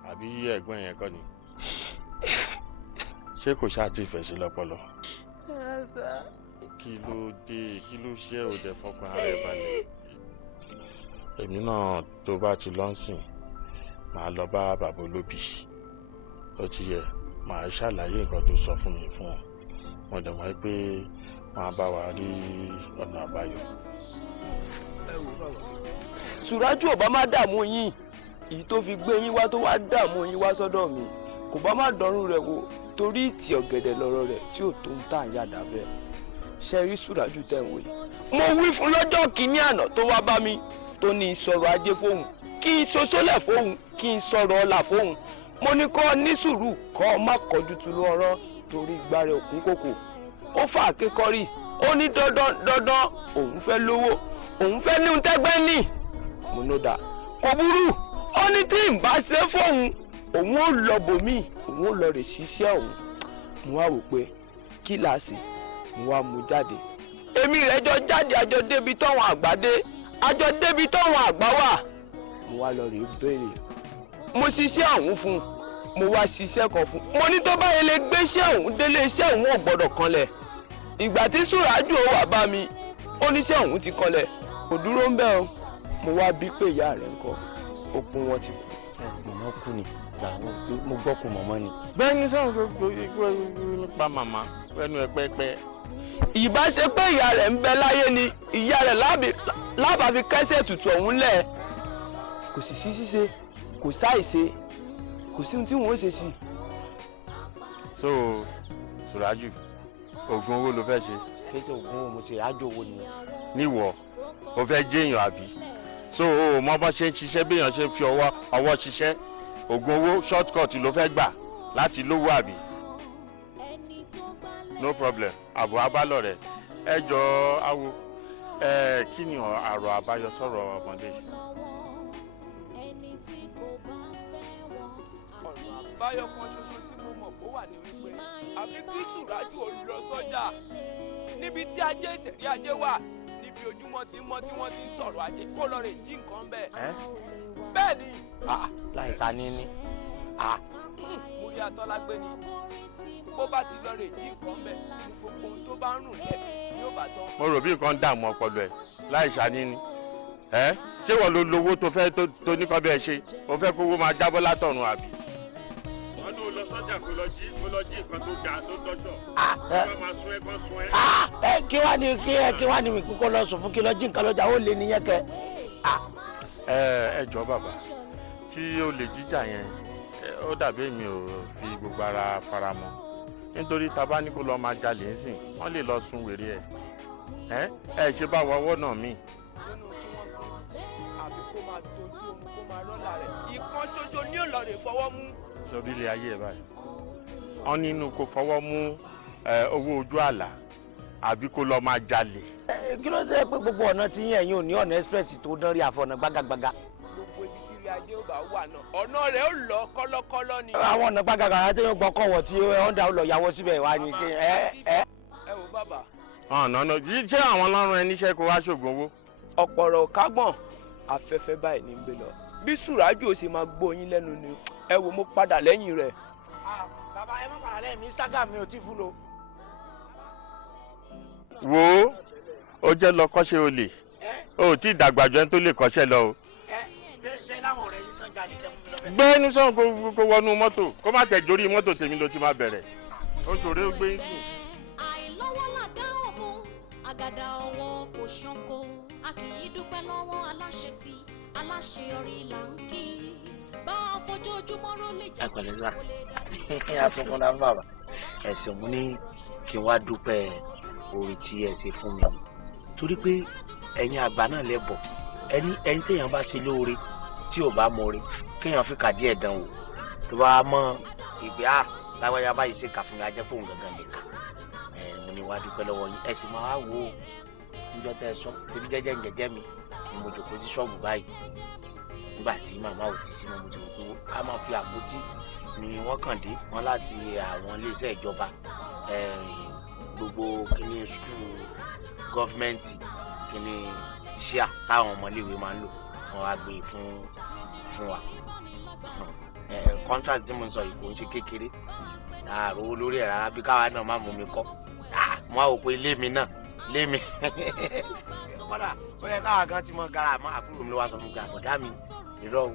àbí ẹ̀gbọ́n yẹn kọ́ ni ṣé kò ṣáà ti fẹ̀ sí lọ́pọlọ. kí ló dé kí ló ṣe ò dẹ̀ fọkàn ara ẹ̀ balẹ̀. èmi náà tó bá ti lọ sìn màá lọ bá bàbá olóbì ó ti yẹ màá ṣàlàyé nǹkan tó sọ fún mi fún wọn mo dẹ̀ mọ̀ pé wọ́n á bá wa rí ọ̀nà àbáyọ. Suraju ò bá má dààmú yín èyí tó fi gbé yín wá tó wá dààmú yín wá sọ́dọ̀ mi kò bá má dọ̀rùn rẹ̀ wò torí ìtì ọ̀gẹ̀dẹ̀ lọ́rọ̀ rẹ̀ tí ò tó ń tà ń yàdá bẹ́ẹ̀ ṣe rí Suraju tẹ̀ ń wò yìí. mo wí fún lọ́jọ́ kìíní àná tó wá bá mi tó ní ìsọ̀rọ̀ ajé fóun kí n ṣoṣólẹ̀ fóun kí n sọ̀rọ̀ ọ̀la fóun mo ní kọ́ ní sùúrù kọ́ má kọjú tu lọ́rọ́ torí gbáre òkun kòkò ó fà kékọ́rí ó ní dandan òun fẹ́ lówó òun fẹ́ ní tẹ́gbẹ́ ní mo ní dà kò burú ó ní tí n bá ṣe fóun òun ó lọ bòmí òun ó lọ rè ṣiṣẹ́ òun mo wá wò pé kíláàsì mo wá mú jáde èmi rẹ̀ jọ jáde àjọ débi tọ́wọn àgbà dé àjọ débi tọ́wọn àgbà wà mo wá lọ rè béèrè mo ṣiṣẹ́ ọ̀hún fún mo wá ṣiṣẹ́ kan fún mo ní tó bá yẹ lè gbéṣẹ́ ọ̀hún délé iṣẹ́ ọ̀hún ò gbọ́dọ̀ kanlẹ̀ ìgbà tí Suraju ó wà bá mi ó níṣẹ́ ọ̀hún ti kanlẹ̀ kò dúró ń bẹ̀ o mo wá bí pé ìyá rẹ̀ ń kọ́ okun wọn ti kú. màmá kú ni mo gbọ́ kú màmá ni. bẹ́ẹ̀ ni sọ́run gbogbo nípa màmá ẹnu ẹ pẹ́pẹ́. ìbá ṣe pé ìyá rẹ̀ ń bẹ láyé ni ìyá rẹ̀ lábàá fi kẹ́sẹ̀ tutù ọ̀hún lẹ̀ kò sì sí ṣíṣe kò sáìṣe kò sí ohun tí wọ́n ó ṣe sí. so Suraju oògùn owó ló fẹ́ ṣe. kí ṣe oògùn owó mo ṣe àjò owó ni mo ṣe. níwọ̀ o fẹ́ jẹ́yàn àbí so o mọ bá ṣe ń ṣiṣẹ́ béèyàn ṣe ń fi ọwọ́ ṣiṣẹ́ oògùn owó short cut ló fẹ́ gbà láti lówó àbí. no problem àbọ̀ abálọ̀ rẹ̀ ẹ jọ awo kí ni àrò àbáyọ sọ̀rọ̀ ọmọdé yìí. báyọ̀ kan ṣoṣo tí mo mọ̀ kó wà ní wípé àfi kí Suraju ò lọ sọ́jà níbi tí ajé ìṣẹ̀rí ajé wà níbi ojúmọ́ tí mọ́ tí wọ́n ti ń sọ̀rọ̀ ajé kó lọ rè jí nǹkan bẹ́ẹ̀. bẹ́ẹ̀ ni. láìsá níní. mo rí atọ́lágbé ni bó bá ti lọ rè jí nǹkan bẹ́ẹ̀ gbogbo ohun tó bá ń rùn lẹ̀ yóò bá tán. mo rò bí nǹkan dààmú ọpọlọ ẹ láìsá níní ṣé wọ́n lo lówó tó fẹ́ tó ní kọ́ bẹ́ẹ̀ ṣe o fẹ́ kówó máa jábọ́ látọ̀run àbí. wọ́n ní o lọ sọ́jà kó lọ jí nǹkan tó ga tó tọ́ṣọ̀ wọ́n máa sun ẹ kán sun ẹ. kí wàá ní mi kókó lọ sùn fún kí lọ jí nǹkan lọ́jà ó lè nìyẹn kẹ. ẹ jọ bàbá tí ó lè jíjà yẹn ó dàbí èmi ò fi gbogbo ara fara mọ́ nítorí tábà ní kó lọ máa jalè ń sìn wọ́n lè lọ sun wèrè ẹ ṣe bá wọ́wọ́ náà míì. àbí kó máa dojú omi kó máa rọ́lá rẹ̀ ìkan ṣoṣo ní òlọ́rẹ̀ fọwọ́ mú. sọbí ilé ayé ẹ báyìí wọn nínú kó fọwọ́ mú owó ojú àlà àbí kó lọ máa jalè. kí ló dé pé gbogbo ọ̀nà tí yẹn yóò ní ọ̀nà express tó dán rí àfọ̀nà gbágagbága. gbogbo ibi tí ilé ajé ò bá wà náà ọ̀nà rẹ̀ ó lọ kọ́lọ́kọ́lọ́ ni. àwọn ọ̀nà gbágagbága tí yóò gbọ́ kọ̀wọ̀ tí Honda ó lọ yàwó síbẹ̀ wá ní kí ẹ wò bàbá. ọ̀nà ṣé àwọn ọlọ́run ẹni iṣẹ́ kó wá ṣògùn owó. ọ̀pọ̀rọ̀ kágbọ̀n afẹ́fẹ́ báyìí ní gbé lọ bí Suraju ó sì máa gbóyin lẹ́nu ni ẹ wò mo padà lẹ́yìn rẹ̀. bàbá ẹ má padà lẹ́yìn mi Instagram mi ò tí fún lo. wo ó jẹ́ lọ kọ́ṣẹ́ olè ó tí ìdàgbàjọ ẹni tó lè kọ́ṣẹ́ lọ o. ṣe láwọn ọ̀rẹ́ yìí tán jáde kẹ́ fún mi lọ́fẹ̀ẹ́. gbé inú sọ́n kó wọnú mọ́tò kó má tẹ̀ jórí mọ́tò tèmi ló ti máa bẹ̀rẹ̀ ó ṣòro ó gbé yín sùn. àìlọ́wọ́ làdá òmù àgàdà ọwọ́ kò ṣánko a kì í dúpẹ́ lọ́wọ́ aláṣetì aláṣeyọrí là ń kí bá a fojoojúmọ́ ró lè jà kó lè dàbí. àfikún náà bàbá ẹ̀sìn mú ní kí n wá dúpẹ́ orí tí ẹ ṣe fún mi torí pé ẹ̀yin àgbà náà lẹ́bọ̀ ẹni téèyàn bá ṣe lóore tí ò bá mọ̀ọ́re kéèyàn fi kàdí ẹ̀ dán wò tó bá mọ ìgbé láwáyá báyìí ṣe kà fún mi ajẹ́ fóun gangan lè kà mo ní wá dúpẹ́ lọ́wọ́ yín ẹ sì máa wò ó níjọ́ tẹ́ ẹ sọ ebi jẹ́jẹ́ ń jẹ́jẹ́ mi ni mo jòkó sí ṣọ́ọ̀bù báyìí nígbà tí màmá ò ti sí mọ́ mo ti rò pé ká máa fi àpótí ni wọ́n kàn dé wọn láti àwọn iléeṣẹ́ ìjọba gbogbo kíní skul gọ́fìmẹ̀ntì kíní ṣíà táwọn ọmọléèwé máa ń lò wọn wá gbé fún wa contract tí mo ń sọ yìí kò ń ṣe kékeré àròwó lórí ẹ̀ rárá bí káwa náà má mú mi kọ́ mo á wò pé ilé mi náà ilé mi kódà ó yẹ káwa gan ti mọ gara àmọ́ àbúrò mi ló wá sọ fún mi àbọ̀dá mi irọ́ o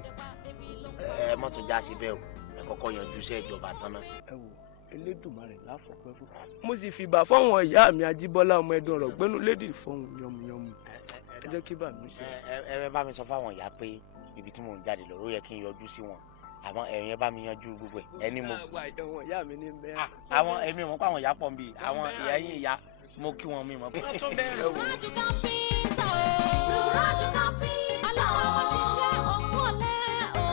ẹ mọ́tò já sí bẹ́ẹ̀ o ẹ kọ́kọ́ yanjú iṣẹ́ ìjọba tán náà. ẹ wò Elédùmarè láfọpẹ́ fún mo sì fìbà fáwọn ìyá mi Ajíbọ́lá ọmọ ẹdùn ọ̀rọ̀ gbẹ́nu lédì fọhùn yọmuyọmu ẹ jẹ́ kí bà mí ṣe. ẹ bá mi sọ fáwọn ìyá pé ibi tí mò ń jáde lọ ó yẹ kí n yọjú sí wọn àmọ́ ẹ̀yin bá mi yanjú gbogbo ẹ̀ ẹni mo. àwọn ìyá mi ní bẹ́ẹ̀. àwọn èmi mọ̀ pé àwọn ìyá pọ̀ ń bì àwọn ìyá yín ìyá mo kí wọn mi mọ̀ pé. Suraju Cafe aláwọ̀ ṣiṣẹ́ ọ̀pọ̀lẹ́ o.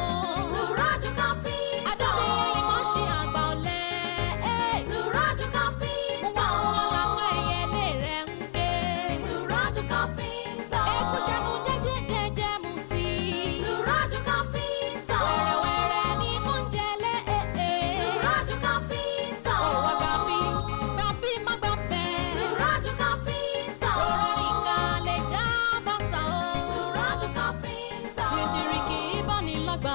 Suraju Cafe adéyẹyẹ mọ̀ ṣe àgbà ọ̀lẹ́. Suraju Cafe táwọn làwọn ẹ̀yẹlé rẹ̀ ń gbé. Suraju Cafe ẹ̀kúṣẹ́nu jẹ́jẹ́ mu tí. Suraju Cafe wẹ̀rẹ̀wẹ̀rẹ̀ ní kúnjẹ́lẹ̀ ẹ̀ẹ́. Suraju Cafe òwò gàbí má gbàgbẹ́. Suraju Cafe tọrọ ìkàlẹ̀ já bàtà o. Suraju Cafe dìndìnrìnkì ìbánilọ́gbà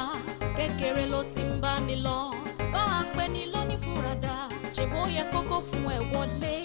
kékeré ló ti ń bá ní lọ bá a pè ní lónìí fúradà ṣèbó yẹ kókó fún ẹ wọlé.